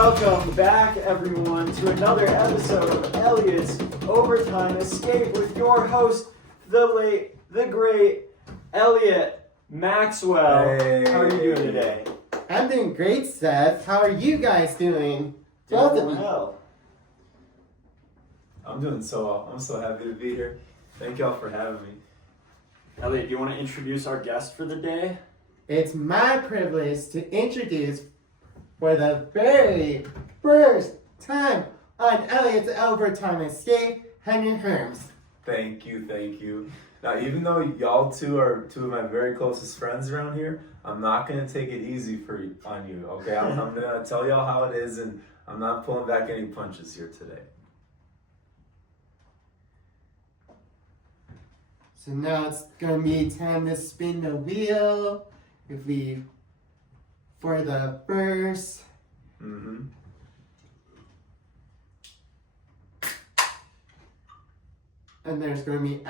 Welcome back, everyone, to another episode of Elliot's Overtime Escape with your host, the late, the great Elliot Maxwell. Hey. How are you doing today? I'm doing great, Seth. How are you guys doing? Both of you. Well. I'm doing so well. I'm so happy to be here. Thank y'all for having me. Elliot, do you want to introduce our guest for the day? It's my privilege to introduce, for the very first time on Elliot's Overtime Escape, Henry Herms. Thank you. Now, even though y'all two are two of my very closest friends around here, I'm not going to take it easy on you, okay? I'm going to tell y'all how it is, and I'm not pulling back any punches here today. So now it's gonna be time to spin the wheel. For the first. Mm-hmm. And there's gonna be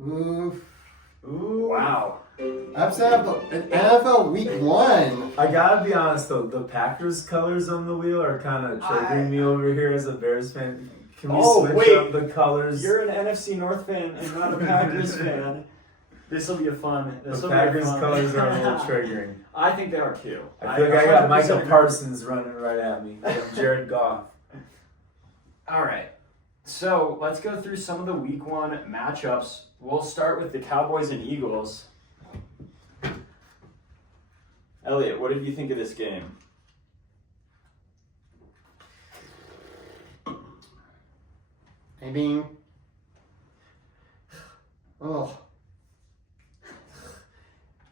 Ooh. Wow. Upset of an NFL Week 1. I gotta be honest though, the Packers colors on the wheel are kind of triggering me over here as a Bears fan. Can we switch up the colors? You're an NFC North fan and not a Packers fan. This will be fun. The Packers colors are a little triggering. I think they are too. I feel like I got Micah Parsons running right at me. I'm Jared Goff. All right. So let's go through some of the Week 1 matchups. We'll start with the Cowboys and Eagles. Elliot, what did you think of this game?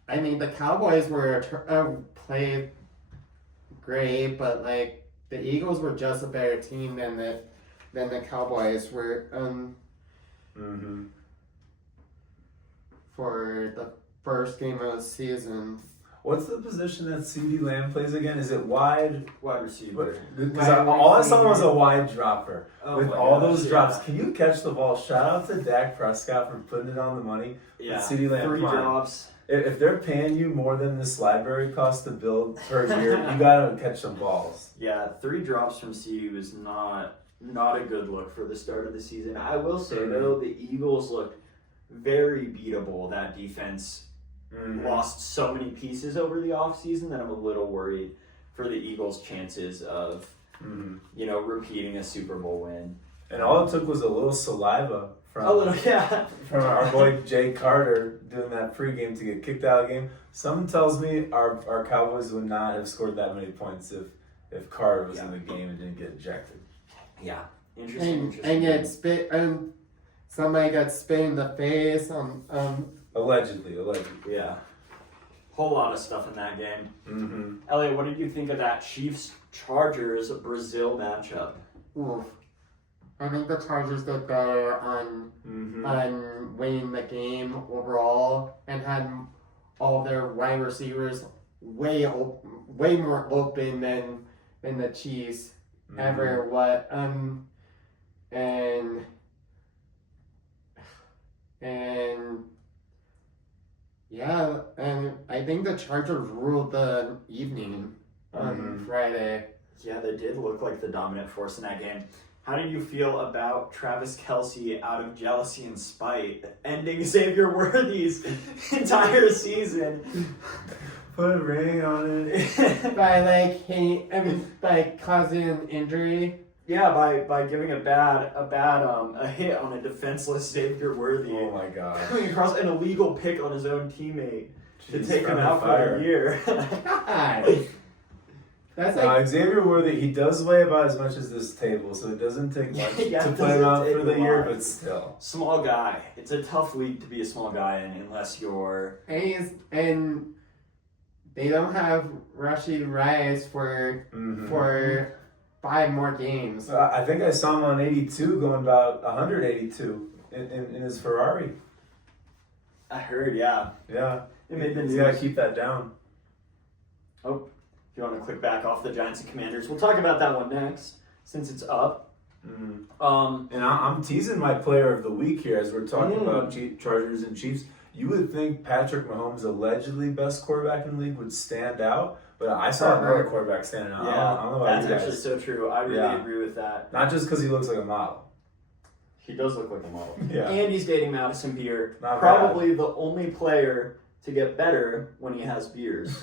I mean, the Cowboys were played great, but like the Eagles were just a better team than the Cowboys were. For the first game of the season. What's the position that CeeDee Lamb plays again? Is it wide? Wide receiver. Because all I saw was a wide dropper. With all those drops, yeah. Can you catch the ball? Shout out to Dak Prescott for putting it on the money. Yeah, CeeDee Lamb, 3 drops. If they're paying you more than this library costs to build per year, you gotta catch some balls. Yeah, 3 drops from CU is not a good look for the start of the season. I will say though, the Eagles looked very beatable. That defense lost so many pieces over the offseason that I'm a little worried for the Eagles' chances of repeating a Super Bowl win. And all it took was a little saliva from our boy Jay Carter doing that pregame to get kicked out of the game. Something tells me our Cowboys would not have scored that many points if Carter was in the game and didn't get ejected. Yeah, interesting. And yet somebody got spit in the face. Allegedly. Yeah. Whole lot of stuff in that game. Elliot, what did you think of that Chiefs-Chargers Brazil matchup? Oof. I think the Chargers did better on winning the game overall and had all their wide receivers way more open than the Chiefs ever. And I think the Chargers ruled the evening on Friday. Yeah, they did look like the dominant force in that game. How did you feel about Travis Kelce out of jealousy and spite ending Xavier Worthy's entire season? Put a ring on it. by causing an injury. Yeah, by giving a hit on a defenseless Xavier Worthy. Oh my god. Coming across an illegal pick on his own teammate to Jeez, take him out for a year. God. That's Xavier Worthy, he does weigh about as much as this table, so it doesn't take much to play him out for the year, but still. Small guy. It's a tough league to be a small guy in unless you're... And they don't have Rashid Rice for 5 more games. I think I saw him on 82 going about 182 in his Ferrari. I heard, yeah. Yeah. It made the news. He's got to keep that down. Oh, if you want to click back off the Giants and Commanders, we'll talk about that one next, since it's up. And I'm teasing my player of the week here as we're talking about Chargers and Chiefs. You would think Patrick Mahomes, allegedly best quarterback in the league, would stand out, but I saw another quarterback standing out. I don't know about that's you guys. actually so true. I really agree with that. Not just because he looks like a model. He does look like a model. Yeah. And he's dating Madison Beer. Not probably the only player to get better when he has beers.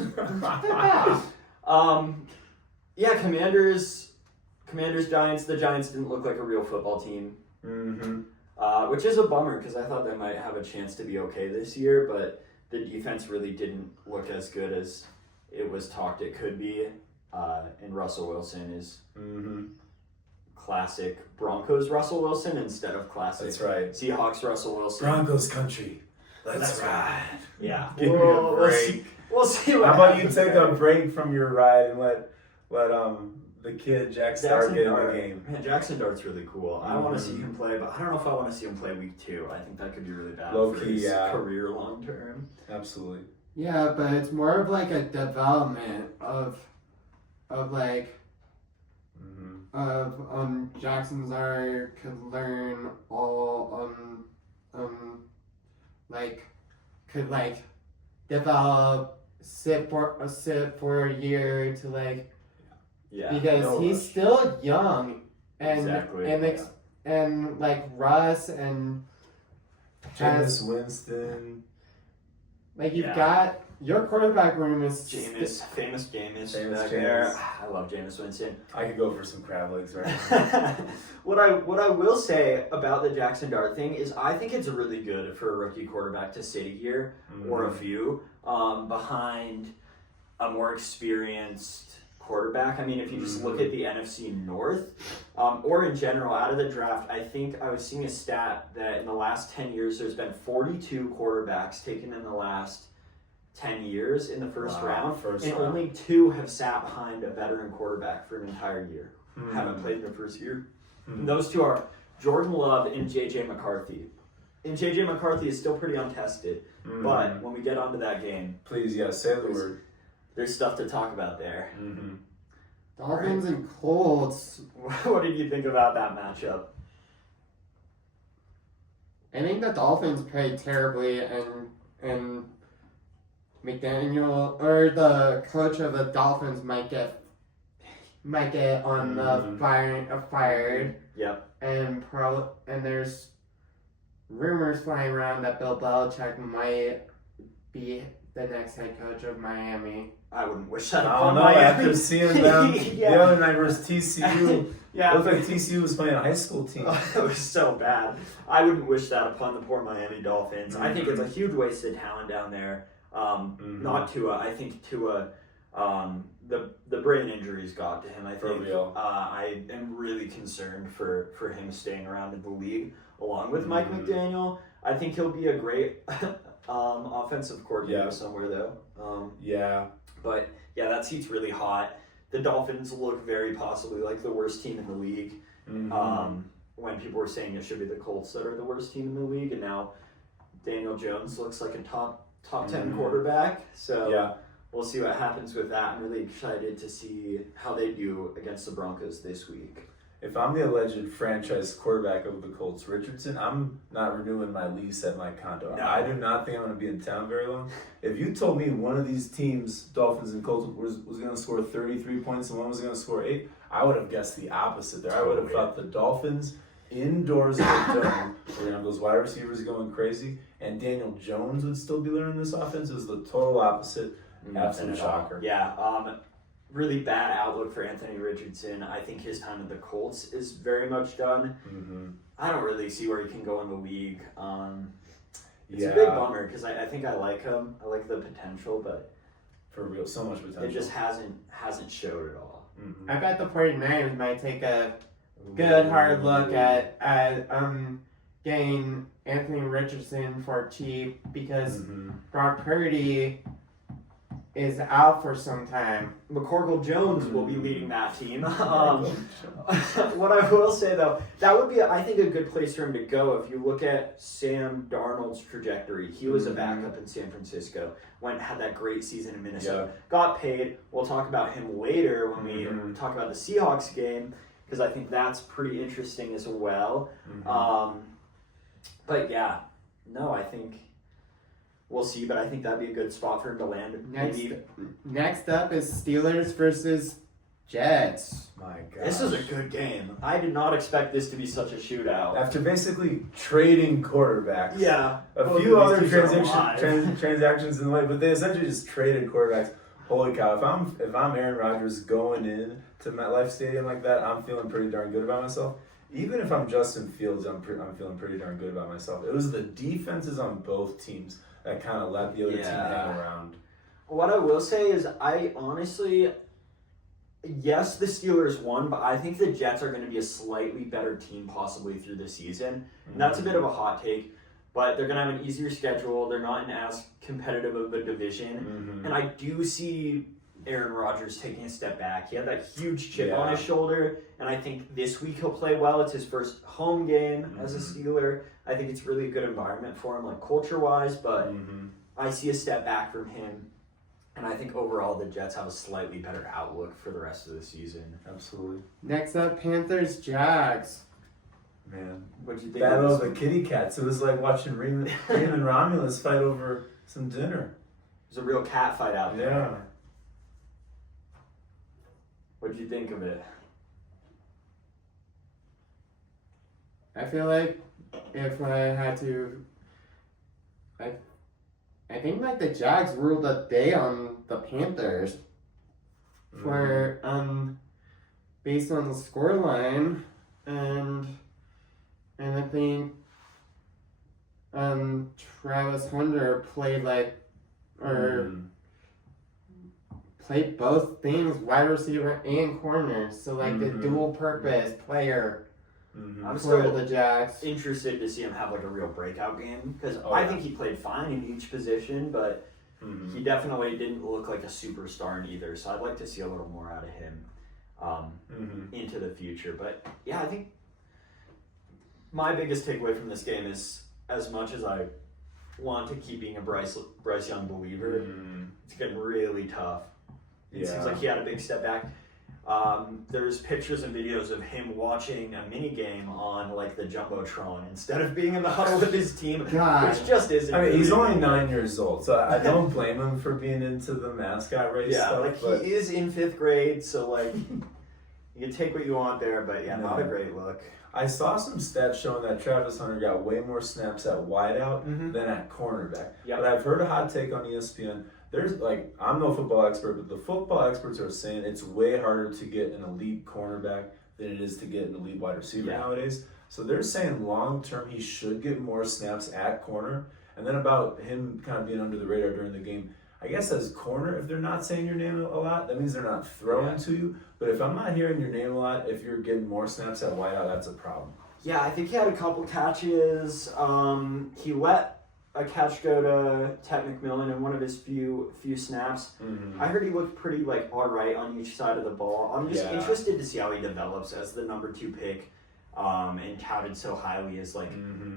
Yeah, Commanders, Giants. The Giants didn't look like a real football team. Which is a bummer because I thought they might have a chance to be okay this year, but the defense really didn't look as good as it was talked it could be. And Russell Wilson is classic Broncos Russell Wilson instead of classic Seahawks Russell Wilson. Broncos country. Let's ride. Yeah. Give me a break. We'll see what How about you happens take there. a break from your ride and let the kid Jackson Dart get in the game? Man, Jackson Dart's really cool. I want to see him play, but I don't know if I want to see him play week 2. I think that could be really bad for his career long term. Absolutely. Yeah, but it's more of like a development of like Jackson Dart could learn all could develop sit for a year to because he's still young and and like Russ and Jameis Winston. You've got your quarterback room is famous Jameis back there. I love Jameis Winston. I could go for some crab legs right now. What I will say about the Jackson Dart thing is I think it's really good for a rookie quarterback to sit a year or a few behind a more experienced quarterback. I mean, if you just look at the NFC North, or in general, out of the draft, I think I was seeing a stat that in the last 10 years, there's been 42 quarterbacks taken in the last 10 years in the first round, and only 2 have sat behind a veteran quarterback for an entire year. Haven't played in their first year. And those 2 are Jordan Love and J.J. McCarthy. And J.J. McCarthy is still pretty untested, but when we get onto that game... Please, say the word. There's stuff to talk about there. Dolphins and Colts. What did you think about that matchup? I think the Dolphins played terribly, and McDaniel or the coach of the Dolphins might get on the fired. Yep. And there's rumors flying around that Bill Belichick might be the next head coach of Miami. I wouldn't wish that I don't upon know. Miami. After seeing them the other night versus TCU, it looked like TCU was playing a high school team. It was so bad. I wouldn't wish that upon the poor Miami Dolphins. I think it's a huge waste of talent down there. Not Tua. I think Tua, the brain injuries got to him. I think. For real. I am really concerned for him staying around in the league along with Mike McDaniel. I think he'll be a great offensive coordinator somewhere though. But yeah, that seat's really hot. The Dolphins look very possibly like the worst team in the league. When people were saying it should be the Colts that are the worst team in the league, and now Daniel Jones looks like a top 10 quarterback. So we'll see what happens with that. I'm really excited to see how they do against the Broncos this week. If I'm the alleged franchise quarterback of the Colts, Richardson, I'm not renewing my lease at my condo. No. I do not think I'm going to be in town very long. If you told me one of these teams, Dolphins and Colts, was going to score 33 points and one was going to score 8, I would have guessed the opposite there. I would have thought the Dolphins indoors in the dome, we're going to have those wide receivers going crazy, and Daniel Jones would still be learning this offense. It was the total opposite. Absolute shocker. Yeah. Really bad outlook for Anthony Richardson. I think his time at the Colts is very much done. I don't really see where he can go in the league. It's a big bummer because I think I like him. I like the potential, but for real, so much potential. It just hasn't showed at all. I bet the 49ers might take a good hard look at getting Anthony Richardson for cheap because Brock Purdy is out for some time. McCorkle Jones will be leading that team. What I will say, though, that would be, I think, a good place for him to go. If you look at Sam Darnold's trajectory, he was a backup in San Francisco, had that great season in Minnesota, got paid. We'll talk about him later when we talk about the Seahawks game, because I think that's pretty interesting as well. But yeah, no, I think we'll see. But I think that'd be a good spot for him to land. Next up is Steelers versus Jets. My God. This is a good game. I did not expect this to be such a shootout. After basically trading quarterbacks. Yeah. A few other transactions in the way, but they essentially just traded quarterbacks. Holy cow! If I'm Aaron Rodgers going in to MetLife Stadium like that, I'm feeling pretty darn good about myself. Even if I'm Justin Fields, I'm feeling pretty darn good about myself. It was the defenses on both teams that kind of let the other team hang around. What I will say is, I honestly, yes, the Steelers won, but I think the Jets are going to be a slightly better team possibly through the season. And that's a bit of a hot take, but they're going to have an easier schedule. They're not in as competitive of a division. And I do see Aaron Rodgers taking a step back. He had that huge chip on his shoulder, and I think this week he'll play well. It's his first home game as a Steeler. I think it's really a good environment for him, like culture-wise, but I see a step back from him. And I think overall the Jets have a slightly better outlook for the rest of the season. Absolutely. Next up, Panthers, Jags. Man. What'd you think Battle of of the kitty cats. It was like watching Raymond and Romulus fight over some dinner. There's a real cat fight out there. Yeah. What'd you think of it? I feel like if I had to, I think like the Jags ruled the day on the Panthers for based on the scoreline, and I think Travis Hunter played played both things, wide receiver and corner, so like the dual purpose player. I'm for still the Jags. interested to see him have like a real breakout game because I think he played fine in each position, but he definitely didn't look like a superstar in either. So I'd like to see a little more out of him into the future. But yeah, I think my biggest takeaway from this game is, as much as I want to keep being a Bryce Young believer, it's getting really tough. It seems like he had a big step back. There's pictures and videos of him watching a mini game on like the Jumbotron instead of being in the huddle with his team, which just isn't. I mean, he's only 9 years old, so I don't blame him for being into the mascot race stuff. Like he is in 5th grade, so like you can take what you want there, but not a great look. I saw some stats showing that Travis Hunter got way more snaps at wideout than at cornerback. But I've heard a hot take on ESPN. There's I'm no football expert, but the football experts are saying it's way harder to get an elite cornerback than it is to get an elite wide receiver nowadays. So they're saying long term he should get more snaps at corner. And then about him kind of being under the radar during the game, I guess as corner, if they're not saying your name a lot, that means they're not throwing to you. But if I'm not hearing your name a lot, if you're getting more snaps at wideout, that's a problem. Yeah, I think he had a couple catches. He let a catch go to Ted McMillan in one of his few snaps. I heard he looked pretty all right on each side of the ball. I'm just interested to see how he develops as the number 2 pick, and touted so highly as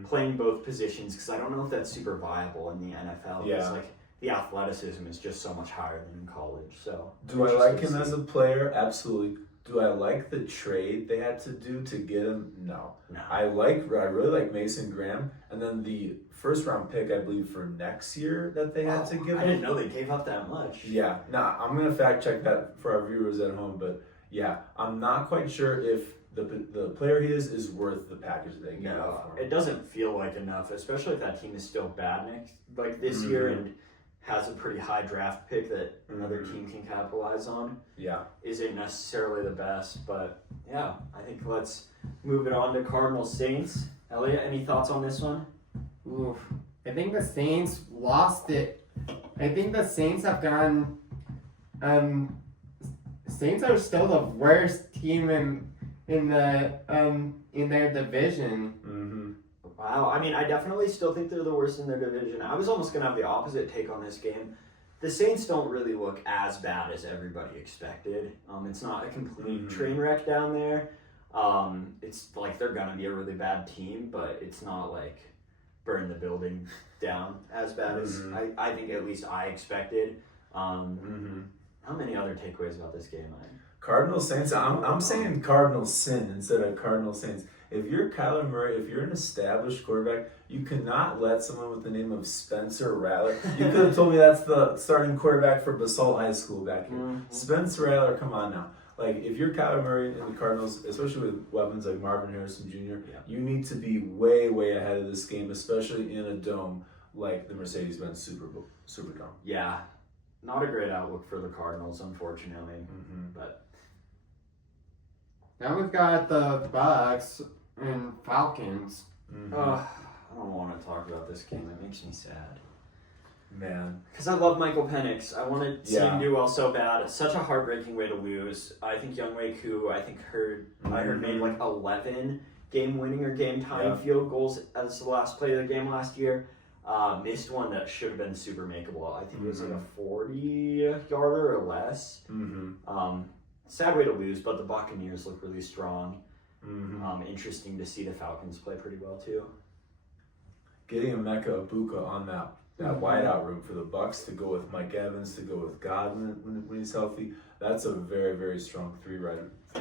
playing both positions, because I don't know if that's super viable in the NFL. Because the athleticism is just so much higher than in college. So do I like him as a player? Absolutely. Do I like the trade they had to do to get him? No. I really like Mason Graham, and then the first round pick, I believe, for next year that they had to give him. I didn't know they gave up that much. Yeah. I'm gonna fact check that for our viewers at home, but yeah, I'm not quite sure if the player he is worth the package they gave up for him. It doesn't feel like enough, especially if that team is still bad this year and has a pretty high draft pick that another team can capitalize on. Isn't necessarily the best, but I think let's move it on to Cardinals Saints. Elliot, any thoughts on this one? Oof. I think the Saints lost it. I think the Saints have gone. Saints are still the worst team in their division. Wow, I mean, I definitely still think they're the worst in their division. I was almost going to have the opposite take on this game. The Saints don't really look as bad as everybody expected. It's not a complete train wreck down there. It's like they're going to be a really bad team, but it's not like burn the building down as bad as I think at least I expected. How many other takeaways about this game? Cardinals Saints. I'm saying Cardinals sin instead of Cardinals Saints. If you're Kyler Murray, if you're an established quarterback, You cannot let someone with the name of Spencer Rattler. You could have told me that's the starting quarterback for Basalt High School back here. Mm-hmm. Spencer Rattler, come on now. Like, if you're Kyler Murray and the Cardinals, especially with weapons like Marvin Harrison Jr., you need to be way, way ahead of this game, especially in a dome like the Mercedes-Benz Superdome. Yeah, not a great outlook for the Cardinals, unfortunately. But now we've got the Bucks and Falcons. I don't want to talk about this game. It makes me sad. Man. Because I love Michael Penix. I want to see him do well so bad. It's such a heartbreaking way to lose. I think Younghoe Koo, I heard made like 11 game-winning or game-tying field goals as the last play of the game last year. Missed one that should have been super makeable. I think it was like a 40-yarder or less. Sad way to lose, but the Buccaneers look really strong. Interesting to see the Falcons play pretty well too. Getting Emeka Ibuka on that wideout room for the Bucks to go with Mike Evans, to go with Godwin when he's healthy, that's a very, very strong three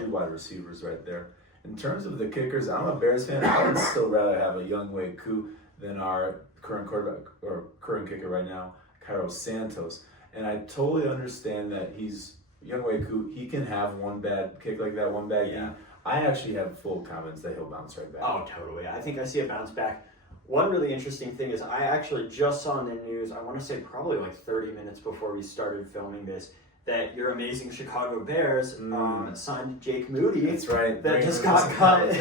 wide receivers right there. In terms of the kickers, I'm a Bears fan. I would still rather have a Younghoe Koo than our current quarterback or current kicker right now, Cairo Santos. And I totally understand that Younghoe Koo, he can have one bad kick like that, one bad game. I actually have full confidence that he'll bounce right back. Oh, totally. I think I see a bounce back. One really interesting thing is I actually just saw in the news, I want to say probably like 30 minutes before we started filming this, that your amazing Chicago Bears signed Jake Moody. That's right. That just got cut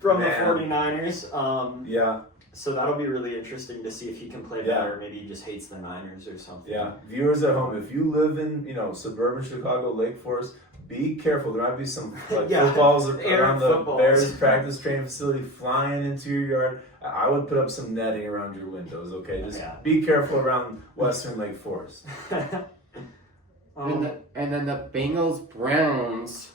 from the 49ers. So that'll be really interesting to see if he can play better. Maybe he just hates the Niners or something. Yeah. Viewers at home, if you live in suburban Chicago, Lake Forest, be careful. There might be some footballs around the Bears practice training facility flying into your yard. I would put up some netting around your windows, okay? Just be careful around Western Lake Forest. And then the Bengals Browns.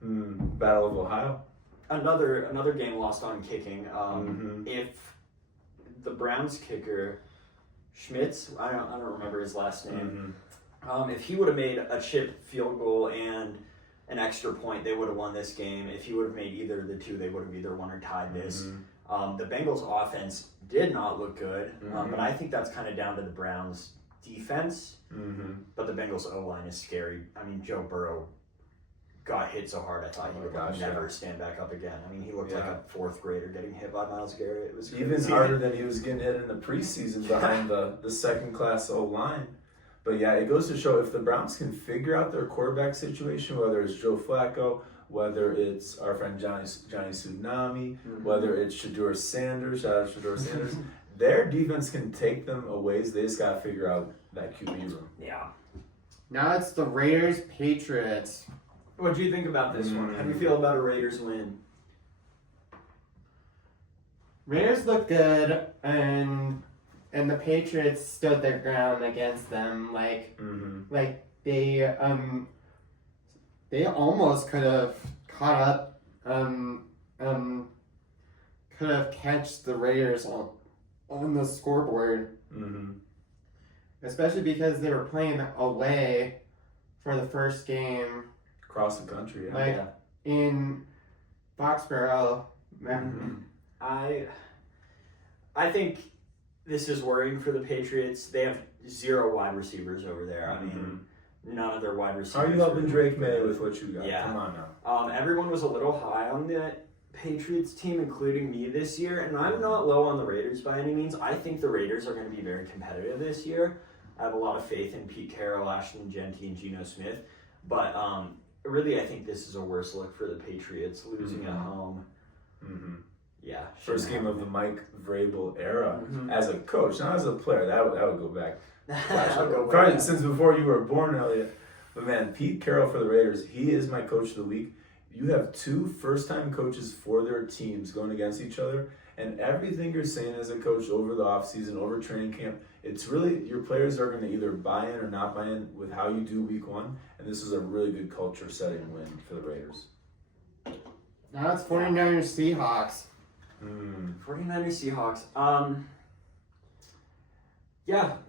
Battle of Ohio. Another game lost on kicking. If the Browns kicker Schmitz, I don't remember his last name. If he would have made a chip field goal and an extra point, they would have won this game. If he would have made either of the two, they would have either won or tied this. The Bengals offense did not look good, but I think that's kind of down to the Browns defense. But the Bengals O-line is scary. I mean, Joe Burrow got hit so hard I thought he would never stand back up again. I mean, he looked like a fourth grader getting hit by Myles Garrett. It was crazy. Even harder than he was getting hit in the preseason behind the second-class O-line. But yeah, it goes to show if the Browns can figure out their quarterback situation, whether it's Joe Flacco, whether it's our friend Johnny Tsunami, whether it's Shedeur Sanders, shout out Shedeur Sanders, their defense can take them a ways. They just got to figure out that QB room. Yeah. Now it's the Raiders Patriots. What do you think about this one? How do you feel about a Raiders win? Raiders look good, and the Patriots stood their ground against them. Like they almost could have caught up, could have catched the Raiders on the scoreboard. Especially because they were playing away for the first game. Across the country, in Foxborough. I think this is worrying for the Patriots. They have 0 wide receivers over there. I mean, none of their wide receivers. How are you helping Drake May with what you got? Yeah. Come on now. Everyone was a little high on the Patriots team, including me this year, and I'm not low on the Raiders by any means. I think the Raiders are going to be very competitive this year. I have a lot of faith in Pete Carroll, Ashton Genty, and Geno Smith, but really I think this is a worse look for the Patriots, losing at home. Yeah. First game of the Mike Vrabel era as a coach, not as a player. That would go back. Probably since before you were born, Elliot. But man, Pete Carroll for the Raiders, he is my coach of the week. You have 2 first-time coaches for their teams going against each other, and everything you're saying as a coach over the offseason, over training camp, it's really your players are going to either buy in or not buy in with how you do week 1, and this is a really good culture-setting win for the Raiders. Now it's 49ers Seahawks. 49ers Seahawks.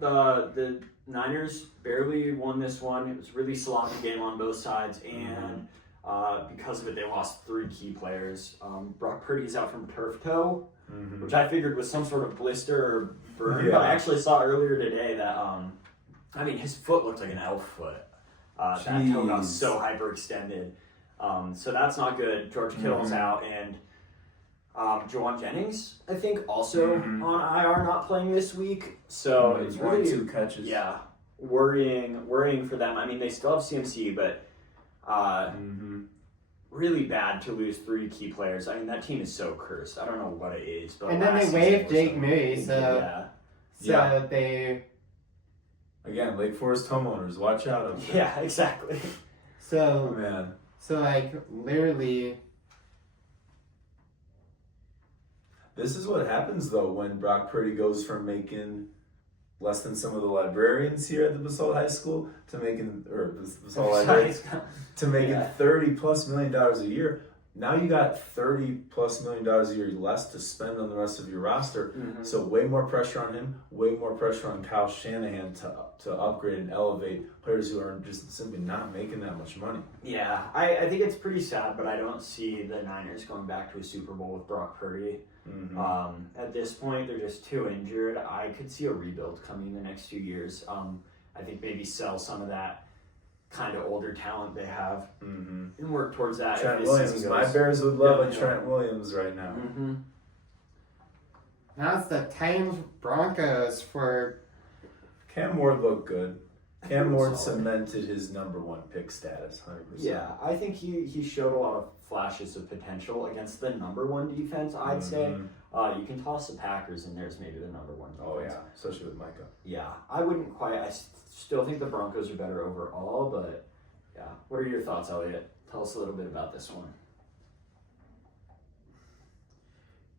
The Niners barely won this one. It was a really sloppy game on both sides, and because of it, they lost 3 key players. Brock Purdy's out from turf toe. which I figured was some sort of blister or burn. But I actually saw earlier today that his foot looked like an elf foot. That toe got so hyperextended. So that's not good. George Kittle's out, and Juwan Jennings, I think, also on IR, not playing this week. So it's really 2 catches. Yeah, worrying for them. I mean, they still have CMC, but really bad to lose 3 key players. I mean, that team is so cursed. I don't know what it is. But and then they waived Jake Moody, so they. Again, Lake Forest homeowners, watch out up there. Yeah, exactly. So, man. So, like, literally... This is what happens, though, when Brock Purdy goes from making less than some of the librarians here at the Basalt High School to making, or Basalt Libraries, to making $30+ million a year. Now you got $30+ million a year less to spend on the rest of your roster. So way more pressure on him, way more pressure on Kyle Shanahan to upgrade and elevate players who are just simply not making that much money. Yeah, I think it's pretty sad, but I don't see the Niners going back to a Super Bowl with Brock Purdy. At this point, they're just too injured. I could see a rebuild coming in the next few years. I think maybe sell some of that kind of older talent they have and work towards that. Trent Williams, my Bears would love a Trent Williams right now. Now it's the Titans Broncos for... Cam Ward looked good. Cam Ward cemented his #1 pick status, 100%. Yeah, I think he showed a lot of flashes of potential against the #1 defense, I'd say. You can toss the Packers in there as maybe the #1 defense. Oh, yeah, especially with Micah. Yeah, I wouldn't quite... I still think the Broncos are better overall, but yeah. What are your thoughts, Elliot? Tell us a little bit about this one.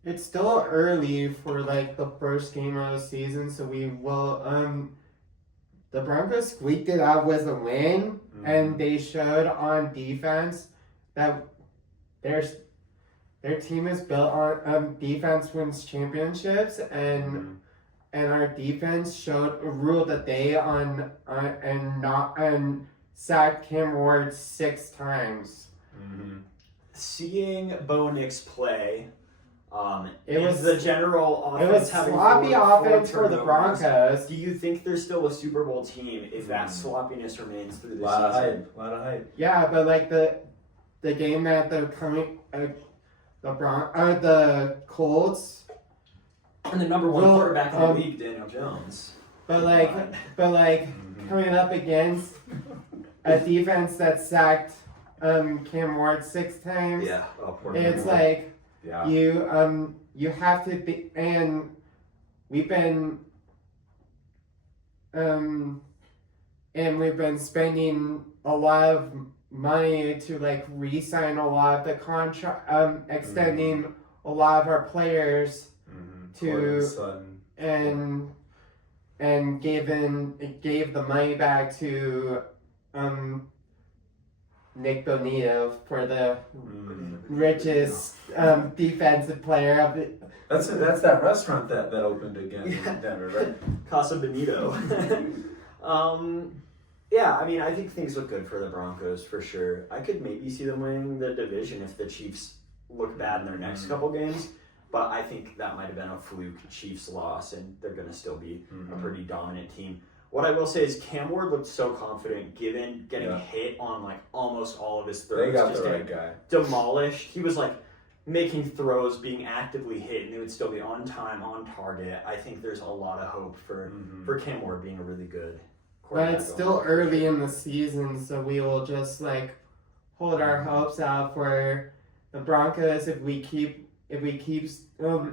It's still early for, like, the first game of the season, so we will... The Broncos squeaked it out with a win, and they showed on defense that their team is built on defense wins championships, and our defense ruled the day and sacked Cam Ward 6 times. Seeing Bo Nix play, it was the general offense. It was sloppy offense for the Broncos. Do you think they're still a Super Bowl team if that sloppiness remains through the season? A lot of hype. Yeah, but like the game that they're coming, the Colts, and the #1 quarterback in the league, Daniel Jones. But coming up against a defense that sacked Cam Ward 6 times. Yeah, it's like. Yeah. You have to be, and we've been spending a lot of money to like re-sign a lot of the contract, extending a lot of our players to and gave the money back to Nick Bonito for the richest defensive player of it. That's that restaurant that opened again in Denver, right? Casa Bonito. Yeah, I mean, I think things look good for the Broncos for sure. I could maybe see them winning the division if the Chiefs look bad in their next couple games, but I think that might have been a fluke Chiefs loss, and they're going to still be a pretty dominant team. What I will say is Cam Ward looked so confident getting hit on like almost all of his throws. They got just the right guy. Demolished. He was like making throws, being actively hit, and they would still be on time, on target. I think there's a lot of hope for Cam Ward being a really good quarterback. But it's still early in the season, so we will just like hold our hopes out for the Broncos. If we keep they'll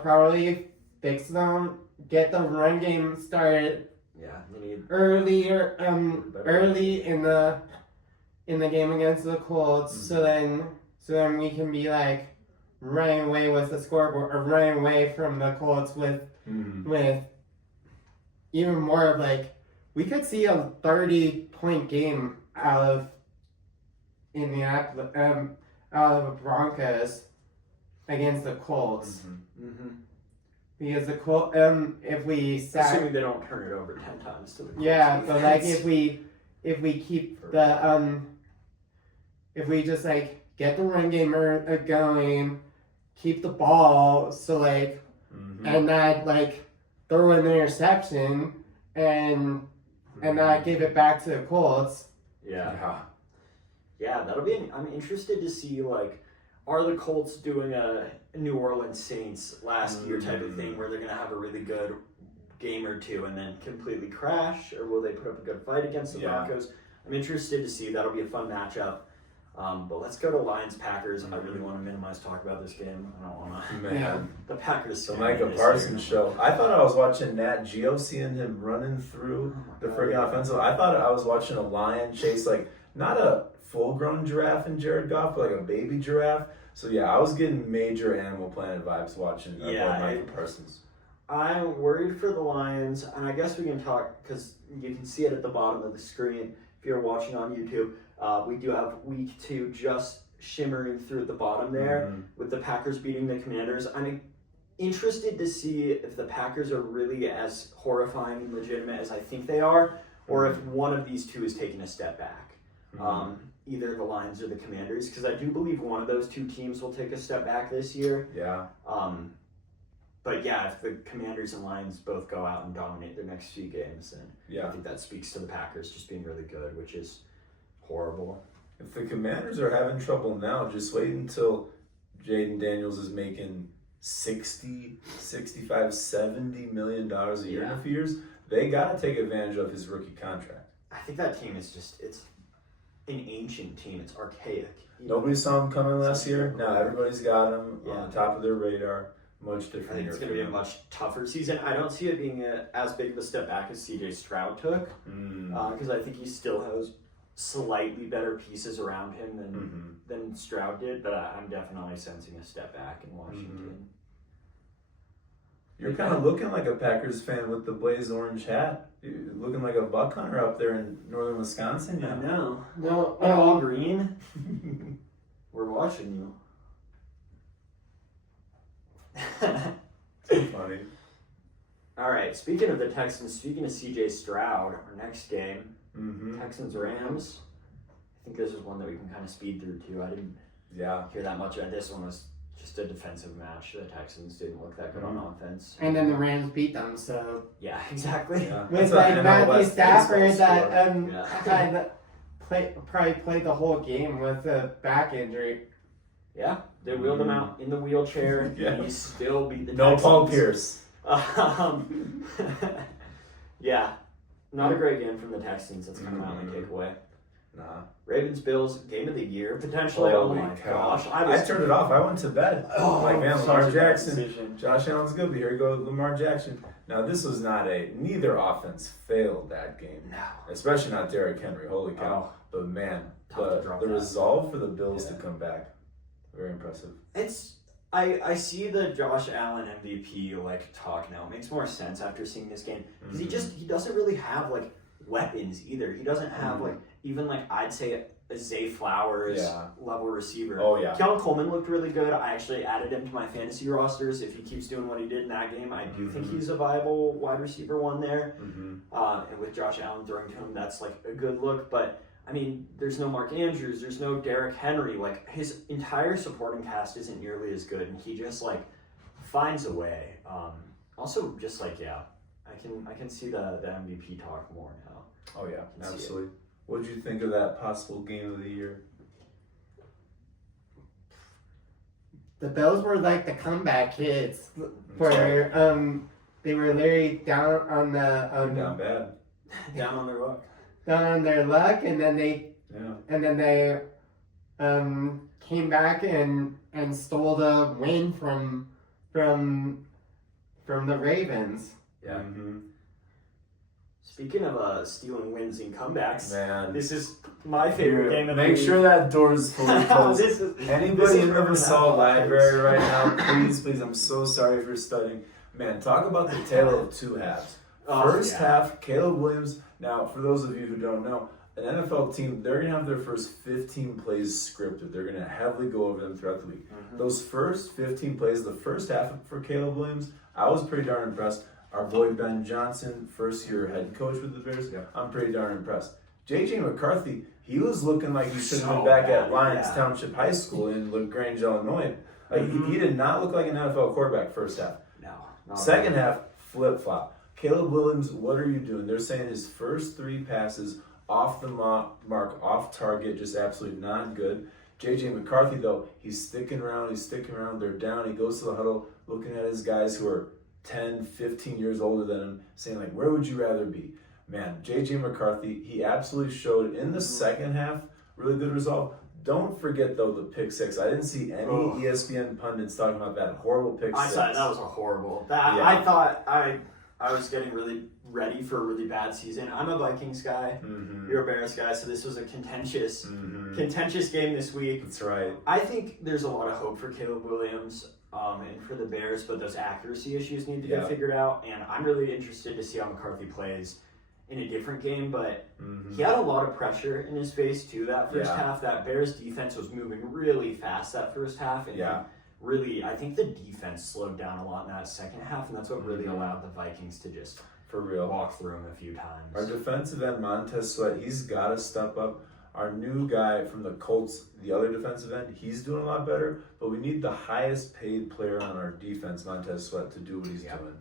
probably fix them, get the run game started. Yeah, they need early in the game against the Colts, so then we can be like running away with the scoreboard or running away from the Colts with even more of like we could see a 30-point game out of the Broncos against the Colts. Because the Colts, if we sack, assuming they don't turn it over 10 times to the Colts. Yeah, but like if we keep the if we just like get the run game going, keep the ball, so like, and not like throw an interception and not give it back to the Colts. Yeah, that'll be. I'm interested to see like, are the Colts doing a New Orleans Saints last year type of thing where they're gonna have a really good game or two and then completely crash, or will they put up a good fight against the Broncos? I'm interested to see. That'll be a fun matchup. But let's go to Lions-Packers. I really want to minimize talk about this game. I don't want to. Man. The Packers. The Micah Parsons show. I thought I was watching Nat Geo, seeing him running through the friggin' offensive. I thought I was watching a lion chase, like, not a full-grown giraffe in Jared Goff, but like a baby giraffe. So, yeah, I was getting major Animal Planet vibes watching Micah Parsons. I'm worried for the Lions, and I guess we can talk, because you can see it at the bottom of the screen if you're watching on YouTube. We do have week 2 just shimmering through at the bottom there with the Packers beating the Commanders. I'm interested to see if the Packers are really as horrifying and legitimate as I think they are, or if one of these two is taking a step back. Either the Lions or the Commanders, because I do believe one of those two teams will take a step back this year. Yeah. But yeah, if the Commanders and Lions both go out and dominate their next few games, then I think that speaks to the Packers just being really good, which is horrible. If the Commanders are having trouble now, just wait until Jaden Daniels is making $60, $65, $70 million a year in a few years. They got to take advantage of his rookie contract. I think that team is just, it's an ancient team. It's archaic. Nobody saw him coming last year. Now everybody's got him on the top of their radar. Much different. I think it's going to be a much tougher season. I don't see it being as big of a step back as CJ Stroud took, because I think he still has slightly better pieces around him than Stroud did, but I'm definitely sensing a step back in Washington. You're kind of looking like a Packers fan with the blaze orange hat. You're looking like a buck hunter up there in northern Wisconsin. I know. No, all green. We're watching you. So funny. All right. Speaking of the Texans, speaking of CJ Stroud, our next game, Texans Rams. I think this is one that we can kind of speed through too. I didn't hear that much. This one was just a defensive match. The Texans didn't look that good on offense, and then the Rams beat them. So yeah, exactly. Yeah. With like Matthew Stafford that probably played the whole game with a back injury. Yeah, they wheeled him out in the wheelchair. He still beat the Texans. No Paul Pierce. Yeah, not a great game from the Texans. That's kind of my only takeaway. Nah. Ravens Bills game of the year potentially. Oh my gosh! I turned it off. I went to bed. Like, man, Lamar Jackson. Decision. Josh Allen's good, but here you go, Lamar Jackson. Now this was not neither offense failed that game. No. Especially not Derrick Henry. Holy cow! But man, the resolve for the Bills to come back, very impressive. I see the Josh Allen MVP talk now. It makes more sense after seeing this game because he doesn't really have weapons either. He doesn't have even I'd say a Zay Flowers level receiver. Oh yeah. Keon Coleman looked really good. I actually added him to my fantasy rosters. If he keeps doing what he did in that game, I do think he's a viable wide receiver one there. And with Josh Allen throwing to him, that's a good look. But I mean, there's no Mark Andrews, there's no Derrick Henry. His entire supporting cast isn't nearly as good, and he just finds a way. Also, just I can see the MVP talk more now. Oh yeah, absolutely. What did you think of that possible game of the year? The Bills were the comeback kids, where they were literally down on the down bad, down on their luck. Down on their luck, and then they came back and stole the win from the Ravens. Yeah. Speaking of stealing wins and comebacks, man, this is my favorite game of the week. Make sure that door is fully closed. Anybody in the Basalt Library right now, please, I'm so sorry for studying. Man, talk about the tale of two halves. First half, Caleb Williams. Now, for those of you who don't know, an NFL team, they're going to have their first 15 plays scripted. They're going to heavily go over them throughout the week. Those first 15 plays, the first half for Caleb Williams, I was pretty darn impressed. Our boy Ben Johnson, first-year head coach with the Bears, I'm pretty darn impressed. J.J. McCarthy, he was looking like he should have been back at Lyons Township High School in LaGrange, Illinois. Like he did not look like an NFL quarterback first half. No. Second half, flip-flop. Caleb Williams, what are you doing? They're saying his first 3 passes off the mark, off target, just absolutely not good. J.J. McCarthy, though, he's sticking around. They're down. He goes to the huddle looking at his guys who are 10, 15 years older than him, saying, like, where would you rather be? Man, J.J. McCarthy, he absolutely showed in the second half really good resolve. Don't forget, though, the pick 6. I didn't see any ESPN pundits talking about that horrible pick 6. I thought that was a horrible. I thought I was getting really ready for a really bad season. I'm a Vikings guy. You're a Bears guy, so this was a contentious game this week. That's right. I think there's a lot of hope for Caleb Williams and for the Bears, but those accuracy issues need to get figured out, and I'm really interested to see how McCarthy plays in a different game, but he had a lot of pressure in his face too that first half. That Bears defense was moving really fast that first half, and really, I think the defense slowed down a lot in that second half, and that's what really allowed the Vikings to just walk through him a few times. Our defensive end, Montez Sweat, he's got to step up. Our new guy from the Colts, the other defensive end, he's doing a lot better, but we need the highest paid player on our defense, Montez Sweat, to do what he's doing.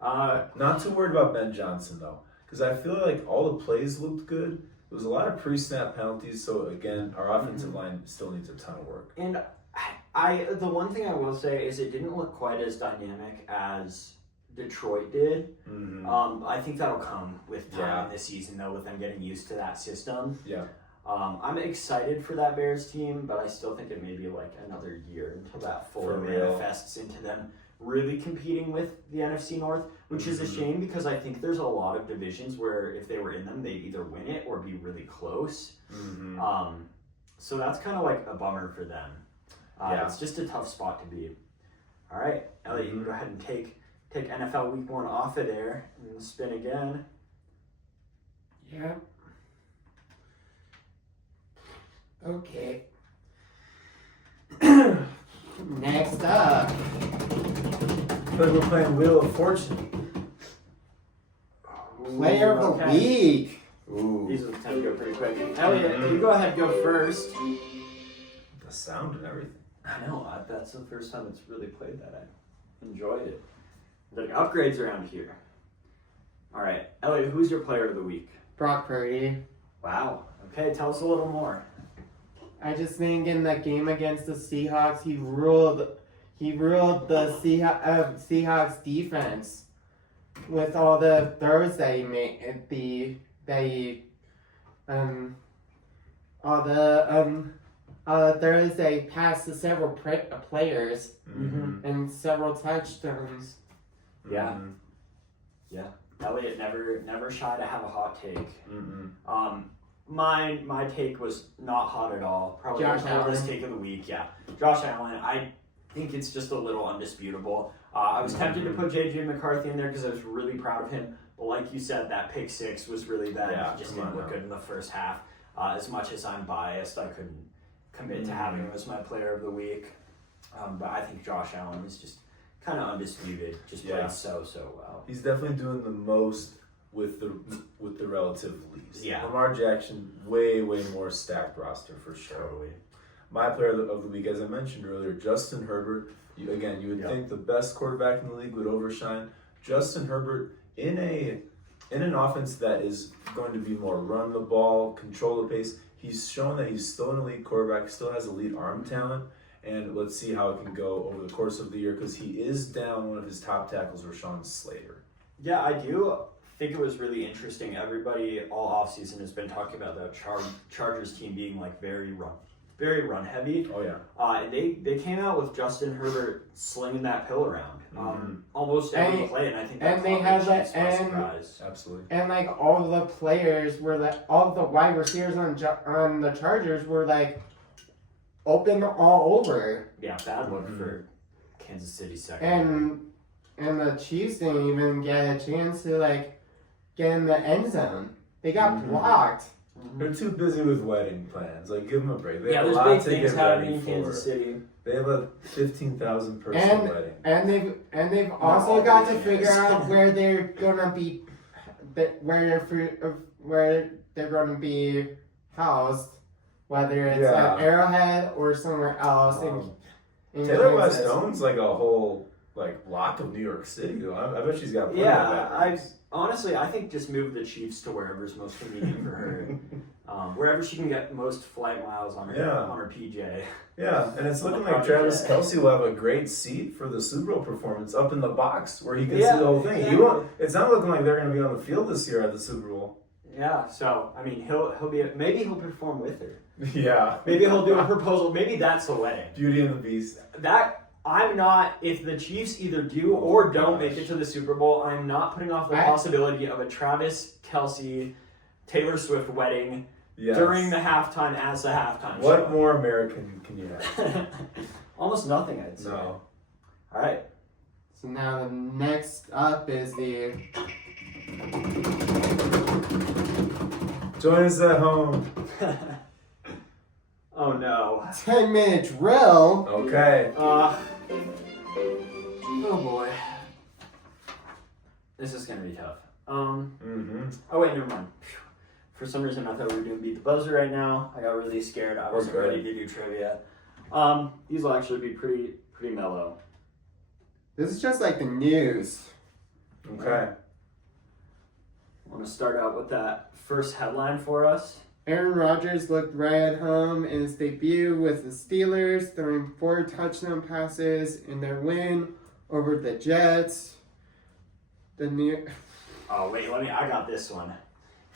Not too worried about Ben Johnson, though, because I feel like all the plays looked good. There was a lot of pre-snap penalties, so again, our offensive line still needs a ton of work. And the one thing I will say is it didn't look quite as dynamic as Detroit did. I think that'll come with time in this season, though, with them getting used to that system. I'm excited for that Bears team, but I still think it may be like another year until that fully manifests into them really competing with the NFC North, which is a shame because I think there's a lot of divisions where if they were in them, they'd either win it or be really close. So that's kind of like a bummer for them. It's just a tough spot to be. All right, Elliot, you can go ahead and take NFL Week 1 off of there and spin again. Yeah. Okay. Next up. But we're playing Wheel of Fortune. Player of the Week. Ooh. These will tend to go pretty quick. Elliot, you go ahead and go first. The sound and everything. I know. That's the first time it's really played that. I enjoyed it. Like upgrades around here. All right, Elliot, who's your player of the week? Brock Purdy. Wow. Okay, tell us a little more. I just think in that game against the Seahawks, he ruled the Seahawks defense with all the throws that he made. Throws that he passed to several players and several touchdowns. Yeah. Elliot never shy to have a hot take. My take was not hot at all. Probably Josh the Allen. take of the week. Yeah, Josh Allen. I think it's just a little undisputable. I was tempted to put J.J. McCarthy in there because I was really proud of him. But like you said, that pick 6 was really bad. He just didn't look good in the first half. As much as I'm biased, I couldn't commit to having him as my player of the week. But I think Josh Allen is just kind of undisputed. Just played so well. He's definitely doing the most with the relative least. Yeah. Lamar Jackson, way more stacked roster for sure. Totally. My player of the week, as I mentioned earlier, Justin Herbert. You would think the best quarterback in the league would overshine. Justin Herbert in an offense that is going to be more run the ball, control the pace. He's shown that he's still an elite quarterback, still has elite arm talent, and let's see how it can go over the course of the year because he is down one of his top tackles, Rashawn Slater. Yeah, I do think it was really interesting. Everybody all offseason has been talking about the Chargers team being like very run heavy. Oh yeah. And they came out with Justin Herbert slinging that pill around almost every play, and I think that surprise. Absolutely. And like all the players were like all the wide receivers on the Chargers were like open all over. Yeah, bad look for Kansas City second. And the Chiefs didn't even get a chance to like get in the end zone. They got blocked. They're too busy with wedding plans. Like, give them a break. They have a there's lot big to things get happening ready in for. Kansas City. They have a 15,000 person wedding. And they've also got to figure out where they're gonna be, where they're gonna be housed, whether it's at Arrowhead or somewhere else Taylor West owns like a whole block of New York City. I bet she's got plenty of that. Honestly, I think just move the Chiefs to wherever's most convenient for her. Wherever she can get most flight miles on her PJ. Yeah, and it's looking like Travis Kelce will have a great seat for the Super Bowl performance up in the box where he can see the whole thing. Exactly. It's not looking like they're going to be on the field this year at the Super Bowl. Yeah, so I mean, maybe he'll perform with her. Yeah, maybe he'll do a proposal. Maybe that's the wedding. Beauty and the Beast. I'm not. If the Chiefs either do or don't make it to the Super Bowl, I'm not putting off the possibility of a Travis Kelce, Taylor Swift wedding during the halftime as the halftime show. What more American can you have? Almost nothing, I'd say. No. All right. So now the next up is the. Join us at home. Oh no. 10-minute drill. Okay. Oh boy. This is gonna be tough. Oh wait, never mind. For some reason I thought we were doing Beat the Buzzer right now. I got really scared. I wasn't ready to do trivia. These will actually be pretty mellow. This is just like the news. Okay. I want to start out with that first headline for us. Aaron Rodgers looked right at home in his debut with the Steelers, throwing 4 touchdown passes in their win over the Jets. Oh wait, I got this one.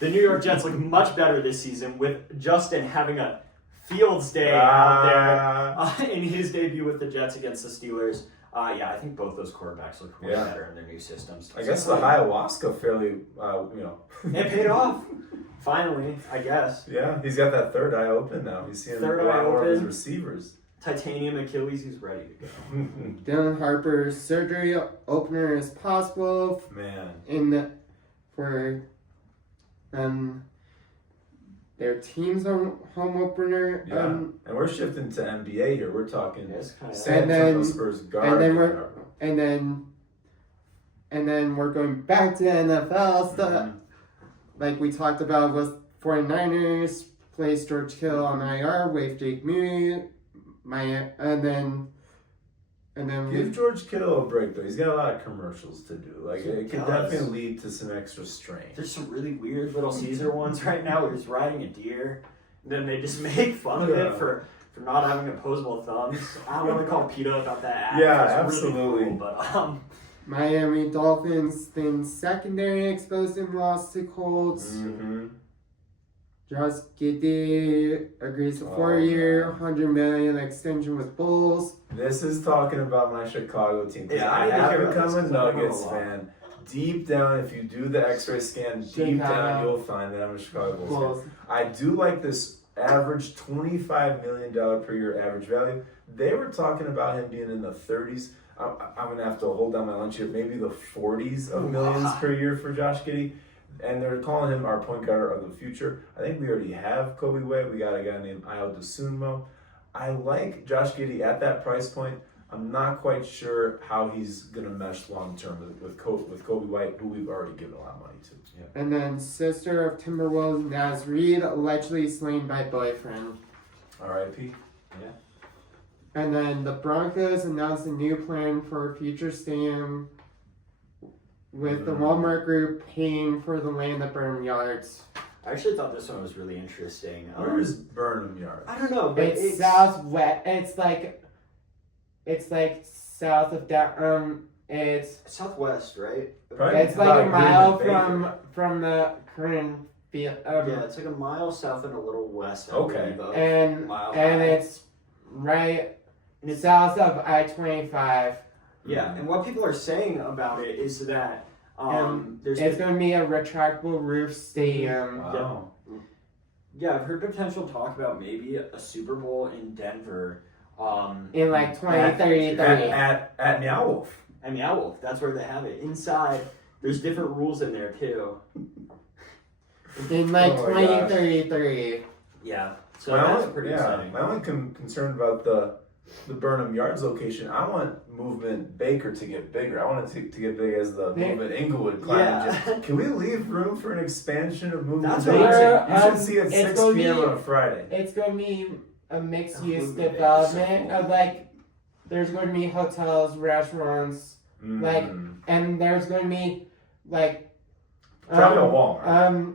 The New York Jets look much better this season with Justin having a Fields day out there in his debut with the Jets against the Steelers. I think both those quarterbacks look way better in their new systems. I guess the ayahuasca fairly, It paid off. Finally, I guess. Yeah, he's got that third eye open now. He's seeing a lot more of his receivers. Titanium Achilles, he's ready to go. Dylan Harper's surgery opener is possible. Man. Their team's home opener. Yeah. And we're shifting to NBA here. We're talking and then Spurs guard. And then we're going back to NFL stuff. Like we talked about with 49ers, place George Kittle on IR, waive Jake Moody, and then give George Kittle a break though. He's got a lot of commercials to do. Like it could definitely lead to some extra strain. There's some really weird Little Caesar ones right now where he's riding a deer. And then they just make fun of it for not having opposable thumbs. I don't want to call PETA about that. Yeah, absolutely. Really cool, but Miami Dolphins thin secondary exposed in loss to Colts. Josh Giddey agrees to 4-year, $100 million extension with Bulls. This is talking about my Chicago team. Yeah, I have become a Nuggets fan. Deep down, if you do the X-ray scan, deep down you'll find that I'm a Chicago Bulls fan. I do like this average $25 million per year average value. They were talking about him being in the 30s. I'm going to have to hold down my lunch here. Maybe the 40s of millions per year for Josh Giddey. And they're calling him our point guard of the future. I think we already have Kobe White. We got a guy named Ayo Dosunmu. I like Josh Giddey at that price point. I'm not quite sure how he's going to mesh long term with Kobe White, who we've already given a lot of money to. Yeah. And then sister of Timberwolves, Naz Reid, allegedly slain by boyfriend. R.I.P. Yeah. And then the Broncos announced a new plan for a future stadium with the Walmart Group paying for the land at Burnham Yards. I actually thought this one was really interesting. Where is Burnham Yards? I don't know, but it's southwest. It's like south of that. It's southwest, right? It's like a mile from the current field. Yeah, it's like a mile south and a little west. And it's right south of I-25. Yeah, and what people are saying about it is that it's going to be a retractable roof stadium. Wow. Yeah, I've heard potential talk about maybe a Super Bowl in Denver. In like 2033. At Meow Wolf. At Meow Wolf, that's where they have it. Inside, there's different rules in there too. In like 2033. Yeah, so that's pretty exciting. My only concern about the Burnham Yards location, I want Movement Baker to get bigger. I want it to get big as the Movement Inglewood climbing. Can we leave room for an expansion of Movement Baker? You should see it 6 p.m. on a Friday. It's going to be a mixed-use development of like there's going to be hotels, restaurants, and there's going to be like probably a Walmart.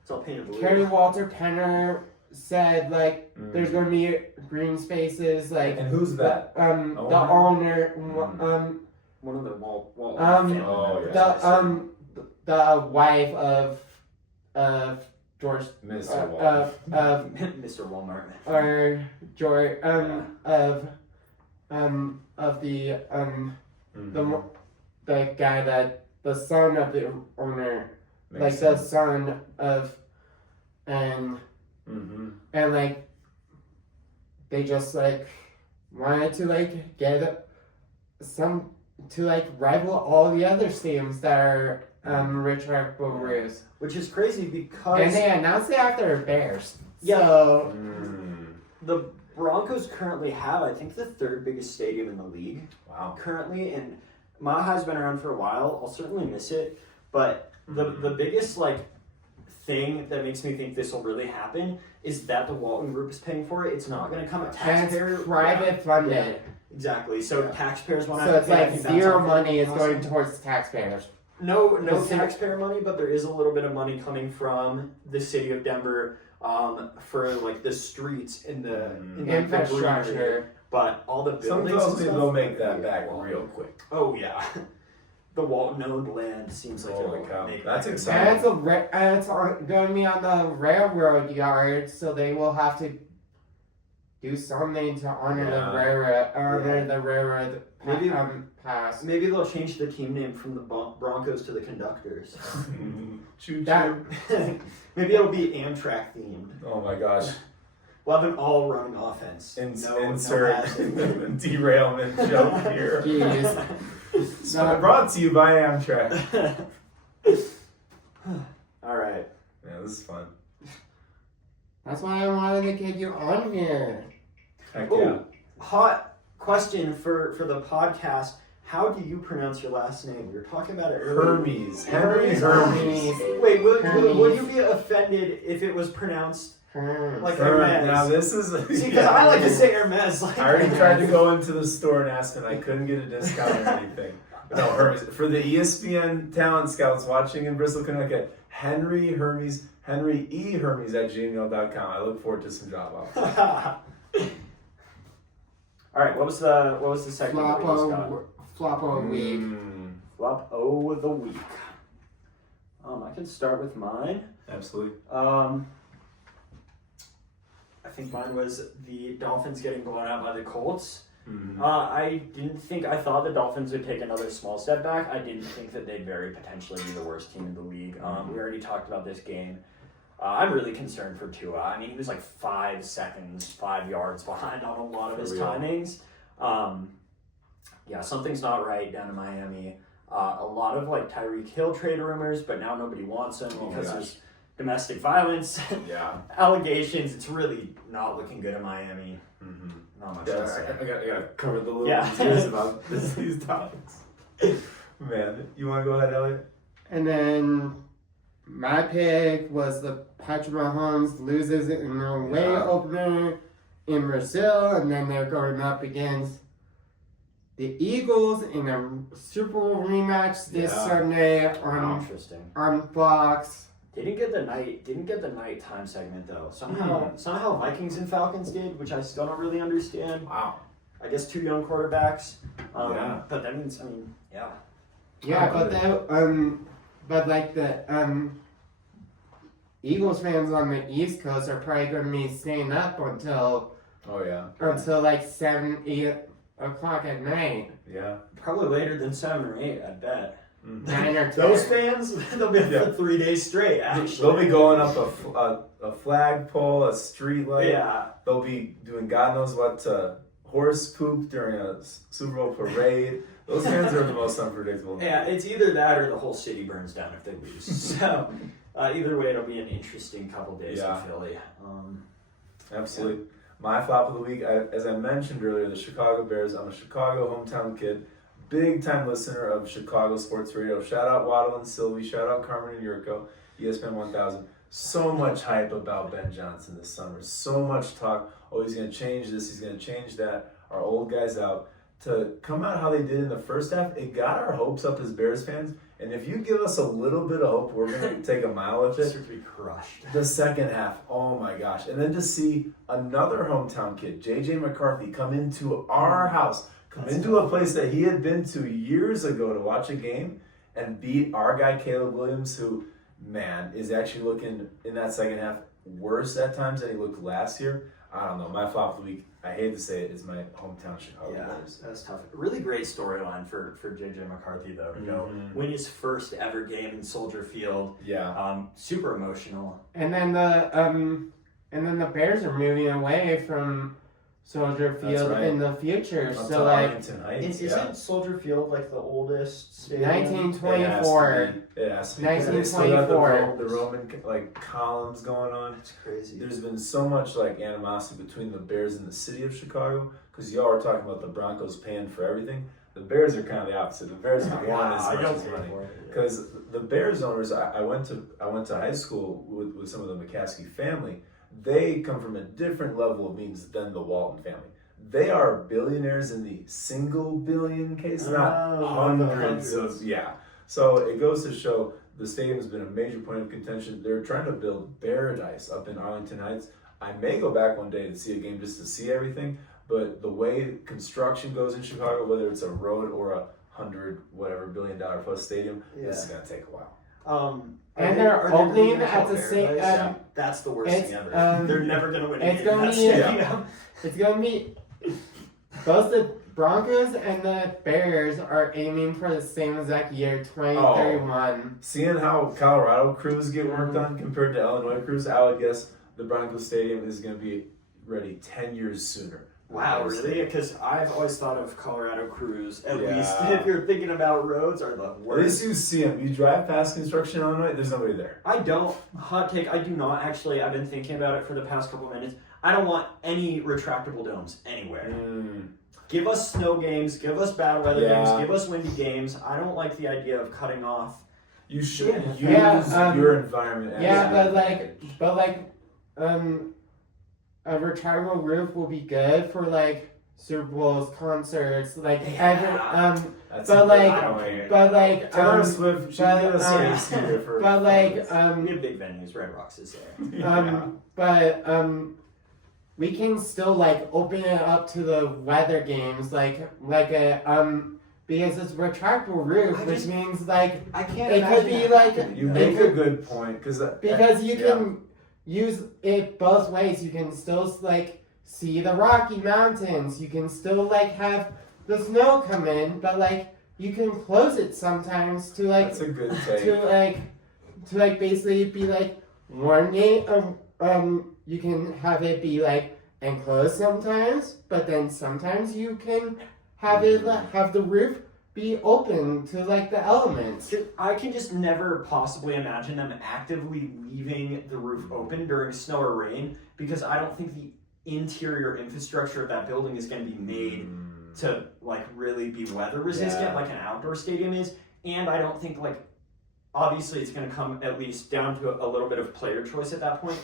It's all painted blue. Carrie Walter Penner said like there's going to be green spaces like. And who's that? The owner. One of the Walt the wife of George Mr. Walmart. Mr. Walmart. Or George of the guy that the son of the owner, Makes the sense. son of and like they just like wanted to like get some to like rival all the other stadiums that are rivalries. Which is crazy because And they announced it after Bears. Yeah. So the Broncos currently have, I think, the third biggest stadium in the league. Wow. Currently, and Mile High's been around for a while. I'll certainly miss it, but the biggest like thing that makes me think this will really happen is that the Walton Group is paying for it. It's not going to come at taxpayer. it's private funded. Yeah, exactly. So taxpayers want to. So it's like zero money is going towards taxpayers. No taxpayer money, but there is a little bit of money coming from the city of Denver for like the streets and the infrastructure. But all the buildings. Some and stuff, they'll make that back real quick. Oh yeah, the Walton-owned land seems like Holy it'll cow. make That's back. exciting. And it's going to be on the railroad yard, so they will have to do something to honor the railroad pass. Maybe they'll change the team name from the Broncos to the Conductors. Choo That- choo. Maybe it'll be Amtrak themed. Oh my gosh. We'll have an all-running offense. Insert derailment joke here. Jeez. So brought to you by Amtrak. All right. Yeah, this is fun. That's why I wanted to get you on here. Heck Ooh, yeah. hot question for the podcast. How do you pronounce your last name? We were talking about it earlier. Hermes. Henry Hermes. Wait, will you be offended if it was pronounced like Hermes? Now this is... See, because I like to say Hermes. Like, I already tried to go into the store and ask, and I couldn't get a discount or anything. But no, Hermes. For the ESPN talent scouts watching in Bristol, Connecticut, Henry Hermes, Henry E. Hermes at gmail.com. I look forward to some job offers. All right, what was the second one we just got? Flop of the week. Flop of the week. I can start with mine. Absolutely. I think mine was the Dolphins getting blown out by the Colts. I thought the Dolphins would take another small step back. I didn't think that they'd very potentially be the worst team in the league. We already talked about this game. I'm really concerned for Tua. I mean, he was like 5 yards behind on a lot of his timings. Something's not right down in Miami. A lot of like Tyreek Hill trade rumors, but now nobody wants him because there's domestic violence allegations. It's really not looking good in Miami. Not much to say. I got cover the little ears about these topics. Man, you want to go ahead, Elliot? And then my pick was the Patrick Mahomes loses in their away opener in Brazil, and then they're going up against the Eagles in a Super Bowl rematch this Sunday on Fox. Didn't get the nighttime segment though. Somehow Vikings and Falcons did, which I still don't really understand. Wow. I guess 2 young quarterbacks. But that means But like the Eagles fans on the East Coast are probably going to be staying up until like 7, 8 o'clock at night. Yeah. Probably later than 7 or 8, I bet. 9 or 10. Those fans, they'll be up for 3 days straight. Actually, they'll be going up a flagpole, a street light. Yeah. They'll be doing God knows what horse poop during a Super Bowl parade. Those fans are the most unpredictable. Yeah, it's either that or the whole city burns down if they lose. So either way, it'll be an interesting couple days in Philly. Absolutely. My flop of the week, as I mentioned earlier, the Chicago Bears. I'm a Chicago hometown kid. Big time listener of Chicago Sports Radio. Shout out Waddle and Sylvie. Shout out Carmen and Yurko. ESPN 1000. So much hype about Ben Johnson this summer. So much talk. Oh, he's going to change this. He's going to change that. Our old guys out. To come out how they did in the first half, it got our hopes up as Bears fans. And if you give us a little bit of hope, we're going to take a mile with it. To be crushed. The second half, oh my gosh. And then to see another hometown kid, J.J. McCarthy, come into our house, into a place that he had been to years ago to watch a game and beat our guy, Caleb Williams, who, man, is actually looking in that second half worse at times than he looked last year. I don't know. My flop of the week, I hate to say it, is my hometown Chicago Bears. That's tough. Really great storyline for J.J. McCarthy, though, to go win his first ever game in Soldier Field. Yeah. Super emotional. And then the Bears are moving away from Soldier Field in the future. Up So to like Arlington Heights, Isn't Soldier Field like the oldest stadium? 1924. It has to be. 1924. The Roman like columns going on. That's crazy. There's been so much like animosity between the Bears and the city of Chicago because y'all are talking about the Broncos paying for everything. The Bears are kind of the opposite. The Bears want as much as money because the Bears owners. I went to high school with some of the McCaskey family. They come from a different level of means than the Walton family. They are billionaires in the single billion case, not hundreds of, So it goes to show the stadium has been a major point of contention. They're trying to build paradise up in Arlington Heights. I may go back one day to see a game just to see everything, but the way construction goes in Chicago, whether it's a road or a $100 billion plus stadium, this is going to take a while. And they're opening at the same. That's the worst thing ever. They're never gonna win. It's gonna be. Both the Broncos and the Bears are aiming for the same exact year, 2031. Seeing how Colorado crews get worked on compared to Illinois crews, I would guess the Broncos Stadium is going to be ready 10 years sooner. Wow, really? Because I've always thought of Colorado crews, at least if you're thinking about roads, are the worst. At least you see them. You drive past construction in Illinois, there's nobody there. I don't. Hot take, I do not actually. I've been thinking about it for the past couple minutes. I don't want any retractable domes anywhere. Give us snow games, give us bad weather games, give us windy games. I don't like the idea of cutting off. You should use your environment. A retractable roof will be good for like Super Bowls, concerts, like Taylor Swift, she get us AC there for. We have big venues, Red Rocks is there. We can still like open it up to the weather games, because it's retractable roof, which means like I can't. It could be like you make a good point because you can use it both ways. You can still like see the Rocky Mountains. You can still like have the snow come in, but like you can close it sometimes to like. That's a good take. to basically be like one game. You can have it be like enclosed sometimes, but then sometimes you can have it have the roof be open to like the elements. I can just never possibly imagine them actively leaving the roof open during snow or rain because I don't think the interior infrastructure of that building is going to be made to like really be weather resistant like an outdoor stadium is, and I don't think like obviously it's going to come at least down to a little bit of player choice at that point.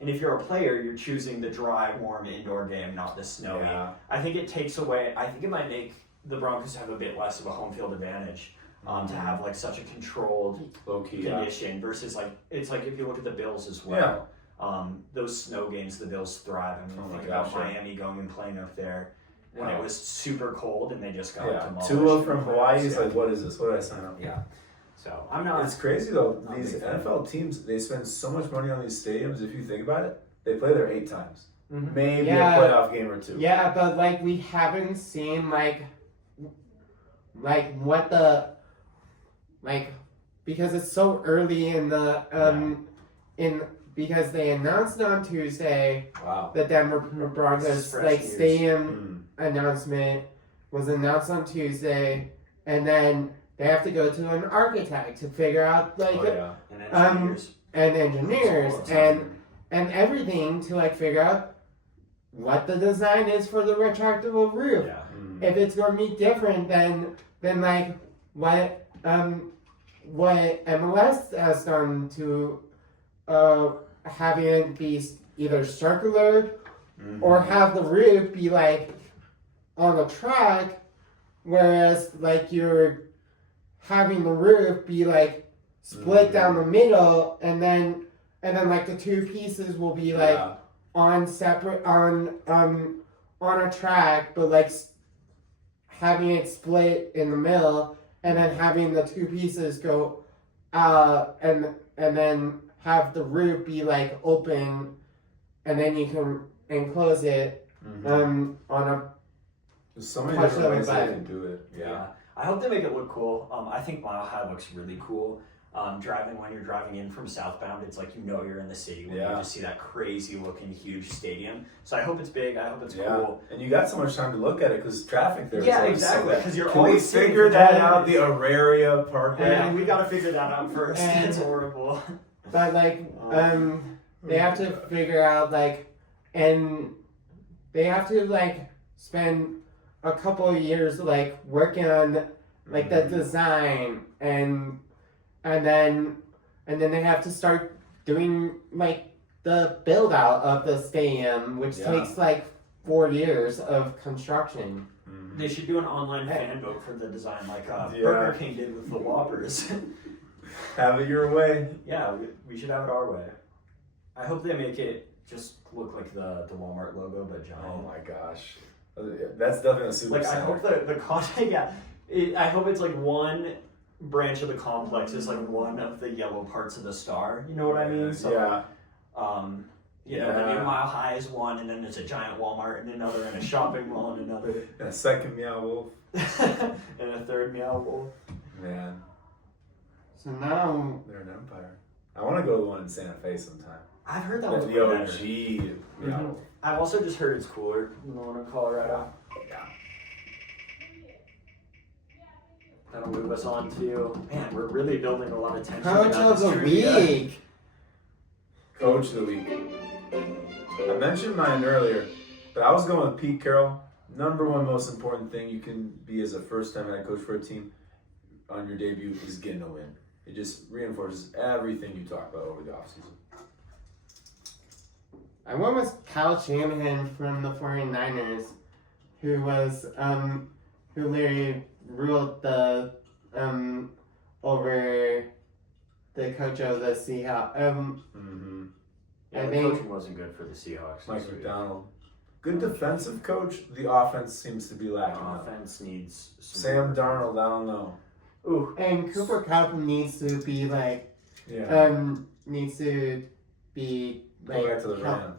And if you're a player, you're choosing the dry, warm indoor game, not the snowy. I think it takes away. I think it might make the Broncos have a bit less of a home field advantage to have like such a controlled low-key condition versus like it's like if you look at the Bills as well. Those snow games, the Bills thrive. I mean, think about Miami going and playing up there when it was super cold and they just got demolished. Tua from Hawaii is like, what is this? What did I sign up for? So I'm not. It's crazy though. These NFL teams, they spend so much money on these stadiums. If you think about it, they play there 8 times, maybe a playoff game or 2. Yeah, but like we haven't seen like what the because it's so early in the because they announced on Tuesday. The Denver Broncos stadium announcement was announced on Tuesday, and then they have to go to an architect to figure out and engineers and everything to like figure out what the design is for the retractable roof. If it's going to be different than like what MLS has done to having it be either circular or have the roof be like on the track, whereas like you're having the roof be like split down the middle, and then like the two pieces will be like on separate on a track, but like having it split in the middle, and then having the two pieces go and then have the roof be like open, and then you can enclose it on a. There's so many different ways they can do it. Yeah. I hope they make it look cool. I think Mile High looks really cool. When you're driving in from southbound, it's like you're in the city when you just see that crazy looking huge stadium. So I hope it's big. I hope it's cool. And you got so much time to look at it because traffic there. Yeah, exactly. Because you're Can always we figure that out? The Auraria Parkway. Yeah, we got to figure that out first. It's horrible. But like, they have to figure out and they have to spend a couple of years working on the design and then they have to start doing the build out of the stadium, which takes 4 years of construction. They should do an online fan vote for the design like Burger King did with the Whoppers. Have it your way. Yeah, we should have it our way. I hope they make it just look like the Walmart logo, but giant. Oh my gosh. That's definitely a super I hope the content, I hope it's one branch of the complex is one of the yellow parts of the star. You know what I mean? So, the new Mile High is one, and then there's a giant Walmart and another, and a shopping mall and another. And a second Meow Wolf. And a third Meow Wolf. Man. So now they're an empire. I want to go to the one in Santa Fe sometime. I've heard that With was the better. OG. I've also just heard it's cooler than the one in Colorado. Yeah. That'll move us on to, man, we're really building a lot of tension. Coach of the Week. Coach of the Week. I mentioned mine earlier, but I was going with Pete Carroll. Number one most important thing you can be as a first-time head coach for a team on your debut is getting a win. It just reinforces everything you talk about over the offseason. I went with Kyle Shanahan from the 49ers, who was who literally ruled the over the coach of the Seahawks. Yeah, the coaching wasn't good for the Seahawks. Mike McDonald. Good defensive coach. The offense seems to be lacking. The offense needs Sam Darnold, I don't know. Ooh. And Cooper Kupp needs to be needs to be go back to the Rams.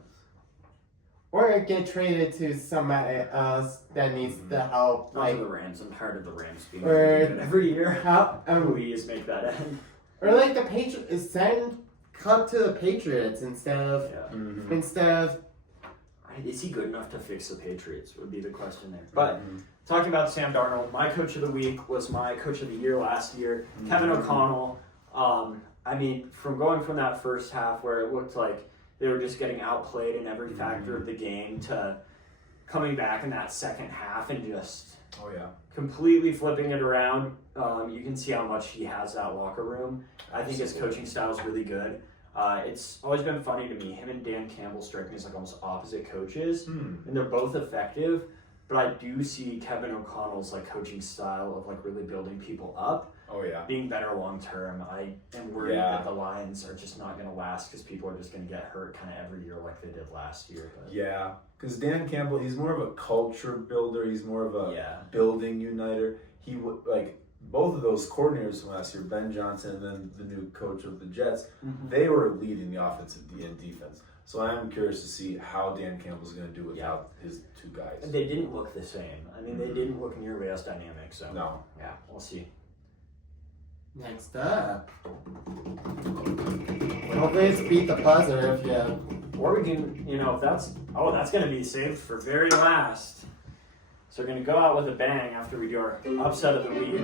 Or get traded to somebody else that needs the help. Not to the Rams. I'm tired of the Rams being or good every year. Please make that end. Or the Patriots send Kupp to the Patriots instead of Is he good enough to fix the Patriots? Would be the question there. But talking about Sam Darnold, my coach of the week was my coach of the year last year, Kevin O'Connell. From going from that first half where it looked like they were just getting outplayed in every factor of the game to coming back in that second half and just completely flipping it around. You can see how much he has that locker room. I think his coaching style is really good. It's always been funny to me. Him and Dan Campbell strike me as almost opposite coaches, and they're both effective. But I do see Kevin O'Connell's coaching style of really building people up. Being better long term. I am worried that the Lions are just not going to last because people are just going to get hurt kind of every year like they did last year. But. Yeah, because Dan Campbell, he's more of a culture builder. He's more of a building uniter. He both of those coordinators from last year, Ben Johnson and then the new coach of the Jets, they were leading the offensive and defense. So I am curious to see how Dan Campbell's going to do without his two guys. And they didn't look the same. They didn't look nearly as dynamic. So no. Yeah, we'll see. Next up. Hopefully it's beat the buzzer if you... Or we can, if that's going to be saved for very last. So we're going to go out with a bang after we do our upset of the week.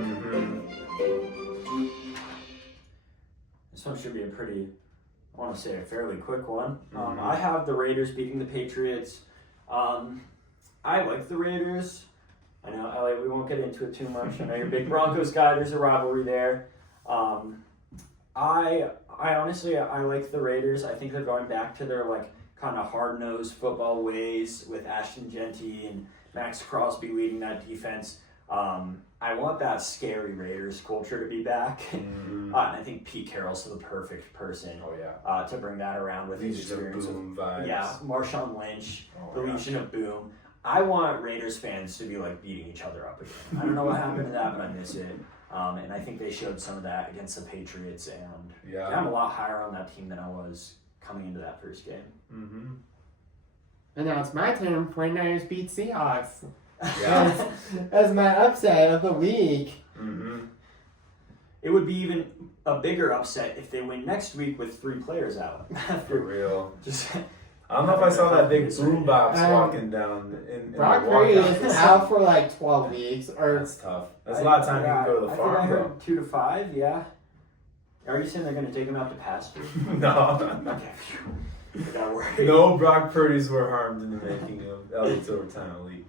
This one should be a fairly quick one. I have the Raiders beating the Patriots. I like the Raiders. I know, Elliot, we won't get into it too much. I know you're a big Broncos guy. There's a rivalry there. I honestly I like the Raiders. I think they're going back to their like kind of hard-nosed football ways with Ashton Genty and Max Crosby leading that defense. I want that scary Raiders culture to be back. And I think Pete Carroll's the perfect person to bring that around with his experience. Boom vibes. Yeah, Marshawn Lynch, the Legion of Boom. I want Raiders fans to be like beating each other up again. I don't know what happened to that, but I miss it. And I think they showed some of that against the Patriots. And I'm a lot higher on that team than I was coming into that first game. Mm-hmm. And now it's my turn. 49ers beat Seahawks. Yeah. As my upset of the week. Mm-hmm. It would be even a bigger upset if they win next week with 3 players out. For real. Just I don't know if I saw that big boombox walking down in Brock the Purdy walkout. is out for like 12 weeks. Or That's tough. That's a lot of time you can go to the I farm. think I heard 2 to 5, yeah. Are you saying they're going to take him out to pasture? No. Okay. I got worried. No Brock Purdy's were harmed in the making of Elliot's Overtime Elite.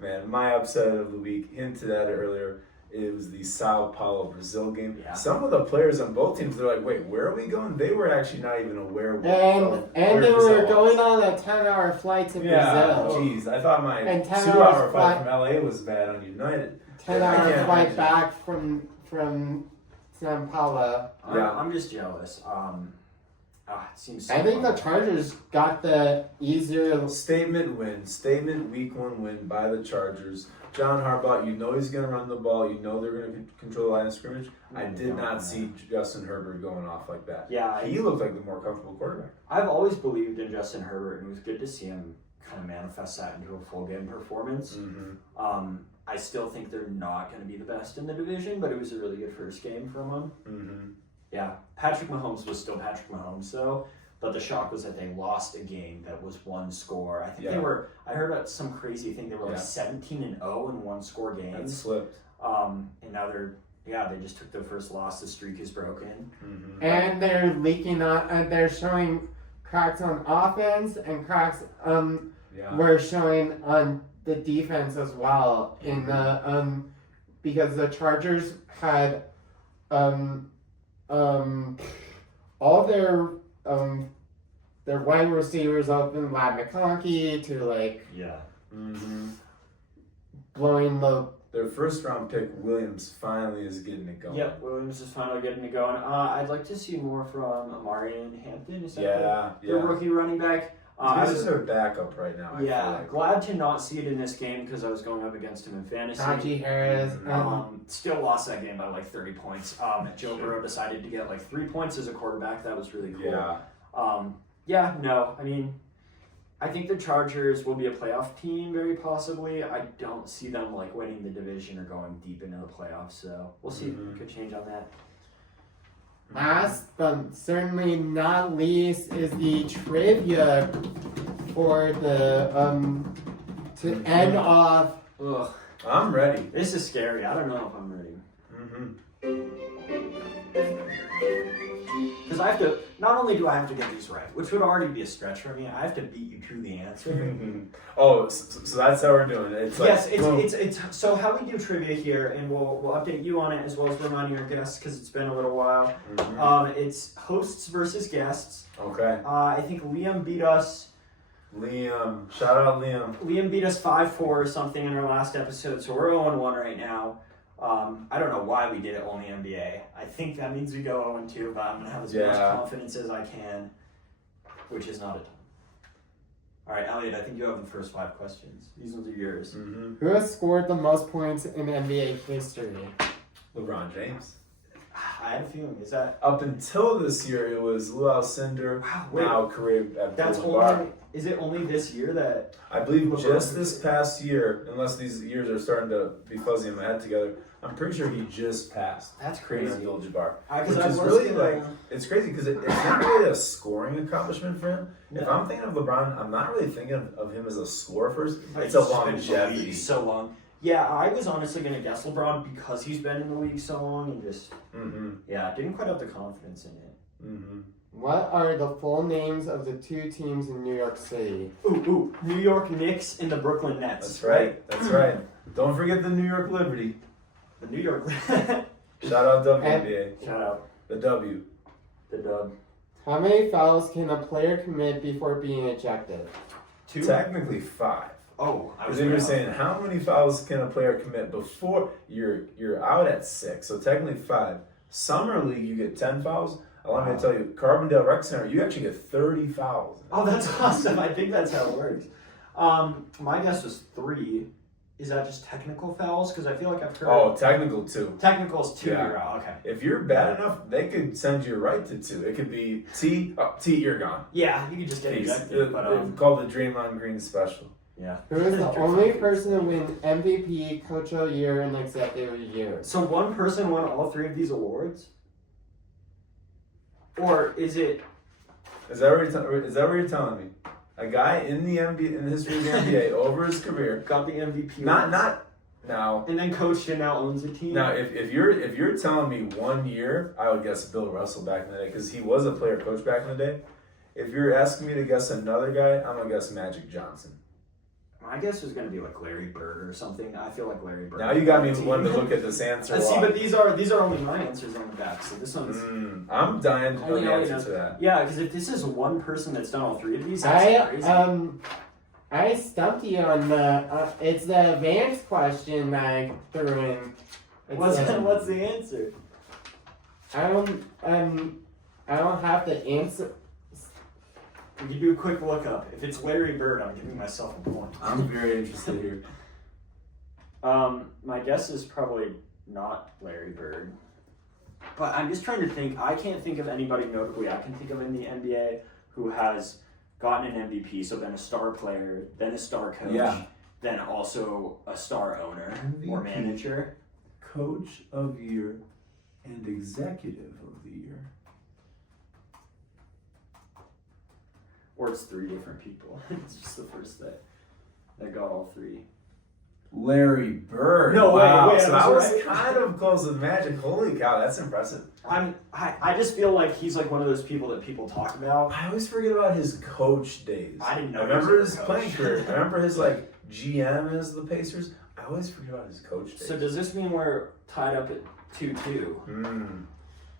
Man, my upset of the week, hinted at it earlier, it was the Sao Paulo Brazil game. Yeah. Some of the players on both teams, they're like, wait, where are we going? They were actually not even aware of and where they Brazil were was. going on a 10-hour flight to Brazil. Jeez, I thought my And 10 2-hour hours flight flight- from LA was bad on United. 10-hour flight imagine. back from Sao Paulo. I'm just jealous. It seems so I think the fun. Chargers got the easier. Statement win. Statement week 1 win by the Chargers. John Harbaugh, you know he's going to run the ball. You know they're going to control the line of scrimmage. I did not see Justin Herbert going off like that. Yeah, He looked like the more comfortable quarterback. I've always believed in Justin Herbert, and it was good to see him kind of manifest that into a full game performance. Mm-hmm. I still think they're not going to be the best in the division, but it was a really good first game from them. Mm-hmm. Yeah, Patrick Mahomes was still Patrick Mahomes, though. But the shock was that they lost a game that was 1 score. I think they were. I heard about some crazy thing. They were like 17-0 in 1-score games. That slipped. And now they just took their first loss. The streak is broken. Mm-hmm. And they're leaking on. They're showing cracks on offense and cracks. We're showing on the defense as well. In the because the Chargers had all their wide receivers open, Lad McConkey to blowing the. Their first round pick, Williams, finally is getting it going. Yep, Williams is finally getting it going. I'd like to see more from Amarian Hampton. Is that the rookie running back? This is their backup right now. I feel like. Glad to not see it in this game because I was going up against him in fantasy. Najee Harris. Still lost that game by like 30 points. Joe Burrow decided to get like 3 points as a quarterback. That was really cool. I mean, I think the Chargers will be a playoff team very possibly. I don't see them like winning the division or going deep into the playoffs. So we'll see. Could change on that. Last but certainly not least is the trivia for the to end off. Ugh, I'm ready. this is scary. I don't know if I'm ready. Because I have to. Not only do I have to get these right, which would already be a stretch for me, I have to beat you to the answer. Oh, so that's how we're doing it. It's like, Yes, it's so how we do trivia here, and we'll update you on it as well as remind your guests because it's been a little while. It's hosts versus guests. Okay. I think Liam beat us. Liam, shout out Liam. Liam beat us 5-4 or something in our last episode, so we're 0-1 right now. I don't know why we did it only NBA. I think that means we go 0-2, but I'm gonna have as much confidence as I can, which is not a ton. All right, Elliot, I think you have the first 5 questions. These ones are yours. Who has scored the most points in NBA history? LeBron James. I had a feeling. Is that Up until this year, it was Lou Alcindor. wait, Now Kareem that's Abdul-Jabbar. only. Is it only this year that? I believe LeBron just this past year, unless these years are starting to be fuzzy in my head together, I'm pretty sure he just passed That's Kareem crazy. Abdul-Jabbar. Because Which I is was really gonna- it's crazy because it's not really a scoring accomplishment for him. No. If I'm thinking of LeBron, I'm not really thinking of him as a scorer first. But It's a he's been in the longevity. league so long. Yeah, I was honestly gonna guess LeBron because he's been in the league so long and just didn't quite have the confidence in it. What are the full names of the 2 teams in New York City? Ooh, New York Knicks and the Brooklyn Nets. That's right. That's right. Don't forget the New York Liberty. The New York. Shout out WNBA. Shout out. The W. the dub. How many fouls can a player commit before being ejected? 2? Technically 5. Oh, I was Because they were saying how many fouls can a player commit before you're out at 6. So technically 5. Summer league you get 10 fouls. Allow me to tell you, Carbondale Rec Center you actually get 30 fouls. Oh, that's awesome. I think that's how it works. My guess was 3. Is that just technical fouls? Because I feel like I've heard. Oh, technical 2. Technical's 2. Yeah. You're out. Okay. If you're bad enough, they could send you right to 2. It could be T, you're gone. Yeah, you could just get ejected. But called the Draymond Green special. yeah. Who is the only person to win MVP, Coach of the Year, and Executive of the Year? So one person won all 3 of these awards, or is it? Is that what you're telling me? A guy in the NBA, in the history of the NBA, over his career, Got the MVP. not now. And then coached and now owns a team. Now, if you're telling me 1 year, I would guess Bill Russell back in the day because he was a player coach back in the day. If you're asking me to guess another guy, I'm gonna guess Magic Johnson. My guess is gonna be like Larry Bird or something. I feel like Larry Bird. Now you got me wanting to look at this answer. See, but these are only my answers on the back. So this one's. I'm dying to know Only the Elliot answer knows. to that. Yeah, because if this is one person that's done all 3 of these, that's crazy. I stumped you on the. It's the advanced question I threw in. What's the answer? I don't have the answer. We can do a quick look up. If it's Larry Bird, I'm giving myself a point. I'm very interested here. My guess is probably not Larry Bird. But I'm just trying to think. I can't think of anybody notably I can think of in the NBA who has gotten an MVP, so been a star player, then a star coach, then also a star owner or manager. Coach of the Year and Executive of the Year. Or it's 3 different people. It's just the first that got all 3. Larry Bird. No, wow. wait, So I I was was right. kind of close with Magic. Holy cow, that's impressive. I just feel like he's like one of those people that people talk about. I always forget about his coach days. I didn't know. I remember he was his a playing coach. career. I remember his like GM as the Pacers. I always forget about his coach days. So does this mean we're tied up at 2-2?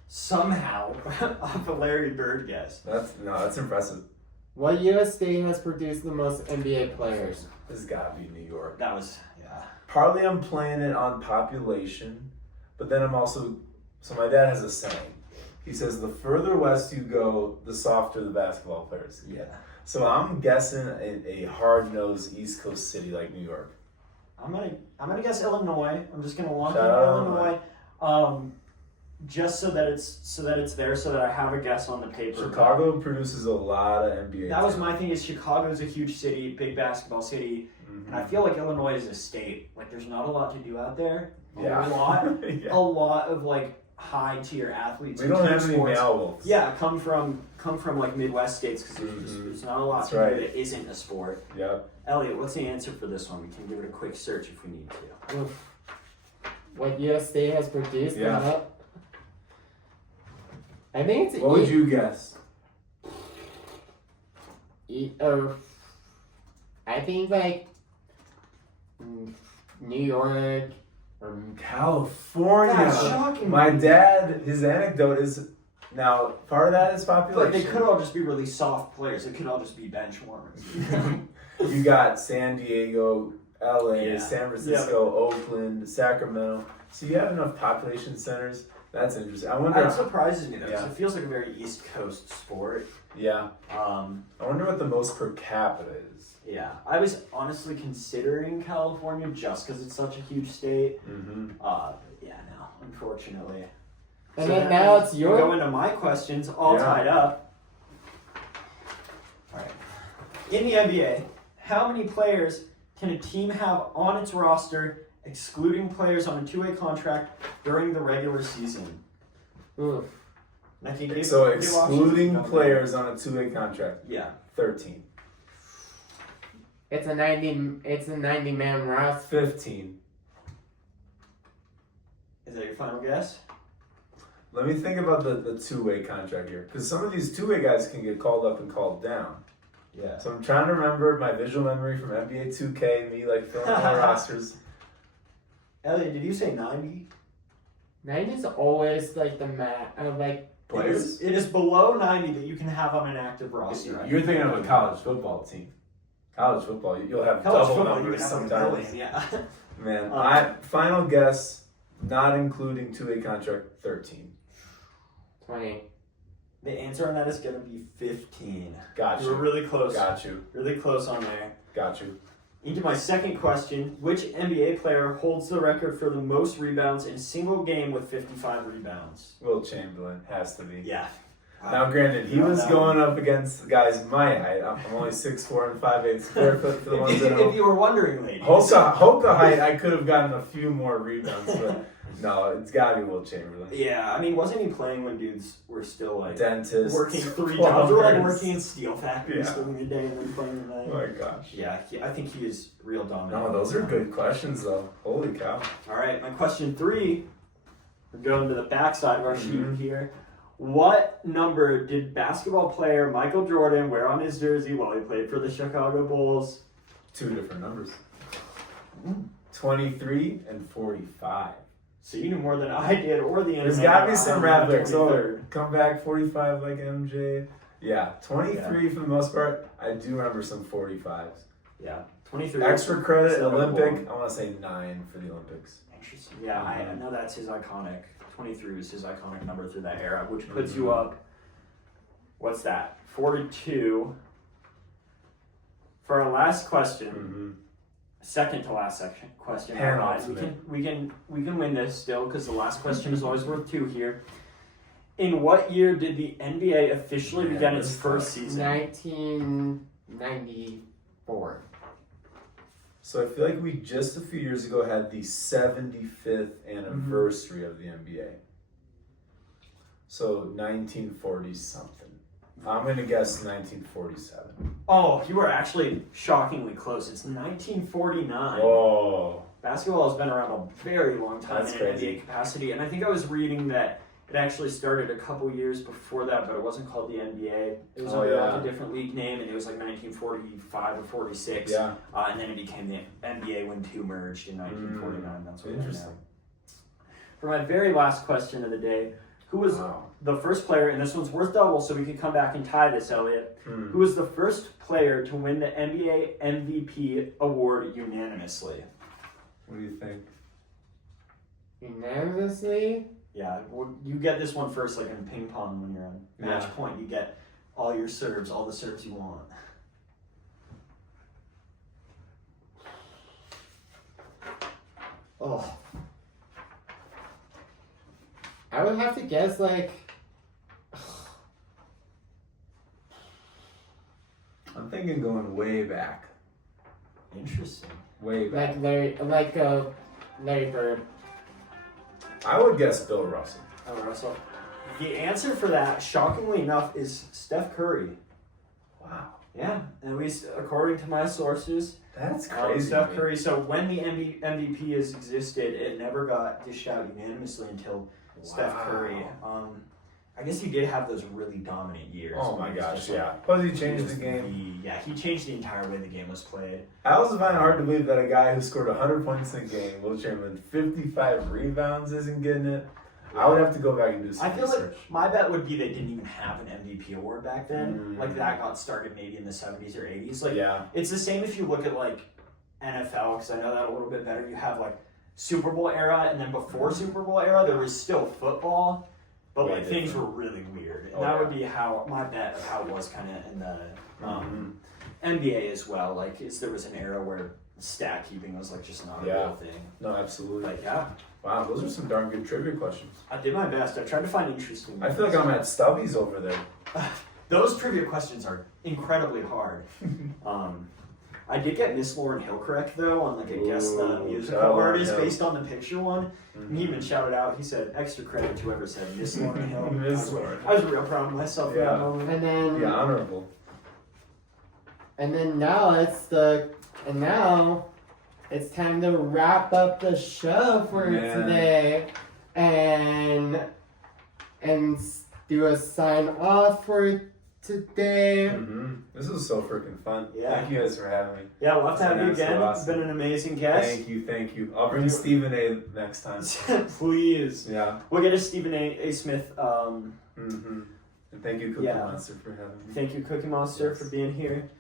Somehow, off a Larry Bird guess. That's impressive. What U.S. state has produced the most NBA players? This has got to be New York. That was, yeah. Partly I'm playing it on population, but then I'm also, so my dad has a saying. He says, the further west you go, the softer the basketball players get. Yeah. So I'm guessing a hard-nosed East Coast city like New York. I'm gonna guess Illinois. I'm just gonna lock in Shout out Illinois. Just so that it's there, so that I have a guess on the paper. Chicago produces a lot of NBA. That was my thing. Is Chicago's a huge city, big basketball city, and I feel like Illinois is a state. Like there's not a lot to do out there. Yeah. A lot of like high tier athletes. We don't have any sports. male wolves. Yeah, come from like Midwest states because there's not a lot That's to right. do that isn't a sport. Yep. Elliot, what's the answer for this one? We can give it a quick search if we need to. Oof. What U.S. state has produced Yeah. that? I think it's What would you guess? I think like New York or California. That's shocking. My dad, his anecdote is, now part of that is But population. they could all just be really soft players. It could all just be bench warmers. You got San Diego, LA, Yeah. San Francisco, Oakland, Sacramento. So you have enough population centers. That's interesting. I wonder. That surprises me though, because Yeah. it feels like a very East Coast sport. Yeah. I wonder what the most per capita is. Yeah, I was honestly considering California just because it's such a huge state. Mm-hmm. Yeah, no, unfortunately. And then now it's we your go into my questions, all tied up. All right. In the NBA, how many players can a team have on its roster, excluding players on a two-way contract during the regular season? Oof. I can give- So give excluding options. players on a two-way contract, Yeah. 13. It's a 90 man roster. 15. Is that your final guess? Let me think about the two-way contract here. Because some of these two-way guys can get called up and called down. Yeah. So I'm trying to remember my visual memory from NBA 2K, me like filling out rosters. Elliot, did you say 90? 90 is always like the Players? It is below 90 that you can have on an active roster. You're thinking of a college football team. College football, you'll have College double football, you numbers can have sometimes. a million, yeah. Man, I final guess, not including two-way contract, 13. 20. The answer on that is going to be 15. Got You were you. really close. Got you. Really close on there. Got you. Into my second question. Which NBA player holds the record for the most rebounds in a single game with 55 rebounds? Will Chamberlain has to be. Yeah. Now, granted, he was going up against guys my height. I'm only 6'4" and 5'8" square foot for the ones that know. If you were wondering, ladies. Hoka height, I could have gotten a few more rebounds, but no, it's got to be Will Chamberlain. Yeah, I mean, wasn't he playing when dudes were still like Dentists, working 3 jobs, or like plumbers. working in steel factories Yeah. during the day and then playing the night? Oh my gosh. Yeah, I think he is real dominant. No, those are good questions though. Holy cow. All right, my question 3. We're going to the backside of our sheet Mhm. here. What number did basketball player Michael Jordan wear on his jersey while he played for the Chicago Bulls? 2 different numbers. 23 and 45. So you knew more than I did, or the There's internet. got to be some rap lyrics. Oh, 23rd. come back 45 like MJ. Yeah, 23 for the most part. I do remember some 45s. Yeah, 23. Extra credit, Seven Olympic. ball. I want to say 9 for the Olympics. Interesting. Yeah, I know that's his iconic. 23 was his iconic number through that era, which puts you up. What's that? 42. For our last question, Mm-hmm. second to last question. Penultimate. We can win this still because the last question is always worth 2 here. In what year did the NBA officially Man, begin its this first sucks. season? 1994. So I feel like we just a few years ago had the 75th anniversary of the NBA. So 1940 something. I'm going to guess 1947. Oh, you were actually shockingly close. It's 1949. Whoa. Basketball has been around a very long time That's in crazy. an NBA capacity, and I think I was reading that it actually started a couple years before that, but it wasn't called the NBA. It was under like a different league name, and it was like 1945 or 46. Yeah. And then it became the NBA when 2 merged in 1949. That's what Interesting. For my very last question of the day, who was the first player, and this one's worth double, so we can come back and tie this, Elliot. Who was the first player to win the NBA MVP award unanimously? What do you think? Unanimously? Yeah, well, you get this one first, like in ping pong when you're on match point. You get all your serves, all the serves you want. Oh. I would have to guess like I'm thinking going way back. Interesting. Way back. Larry Bird. I would guess Bill Russell. Oh, Russell. The answer for that, shockingly enough, is Steph Curry. Wow. Yeah, at least according to my sources. That's crazy. Steph Curry. So when the MVP has existed, it never got dished out unanimously until Steph Curry. I guess he did have those really dominant years. Oh my It was gosh, just yeah. like- Plus he changed the game. he changed the entire way the game was played. I also find it hard to believe that a guy who scored 100 points in a game, Will Chamberlain, 55 rebounds, isn't getting it. I would have to go back and do some I feel research. like my bet would be they didn't even have an MVP award back then. Like that got started maybe in the 70s or 80s. Like it's the same if you look at like NFL, because I know that a little bit better. You have like Super Bowl era, and then before Super Bowl era, there was still football, but Way like things different. were really weird. And Oh, that yeah. would be how my bet of how it was kind of in the NBA as well. Like there was an era where stat keeping was like just not a real thing. No, absolutely. Like yeah, Wow, those are some darn good trivia questions. I did my best. I tried to find interesting. I feel like I'm at Stubby's over there. Those trivia questions are incredibly hard. I did get Miss Lauryn Hill correct though on like I guess the musical Lauryn artist Hill. based on the picture one. And he even shouted out. He said extra credit to whoever said Miss Lauryn Hill. Miss Lauryn. I was real proud of myself for that moment. And then Yeah, honorable. now it's time to wrap up the show for today and do a sign off for today. This was so freaking fun. Yeah. Thank you guys for having me. Yeah, we'll have to have you That's again. awesome. You've been an amazing guest. Thank you. I'll bring Stephen A. next time. Please. Yeah. We'll get a Stephen A. Smith. And thank you, Cookie Monster, for having me. Thank you, Cookie Monster, for being here.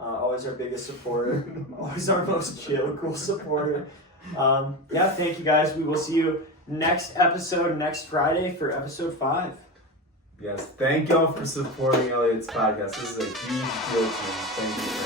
Always our biggest supporter. Always our most chill, cool supporter. Thank you guys. We will see you next episode, next Friday for episode 5. Yes. Thank y'all for supporting Elliot's podcast. This is a huge deal to me. Thank you.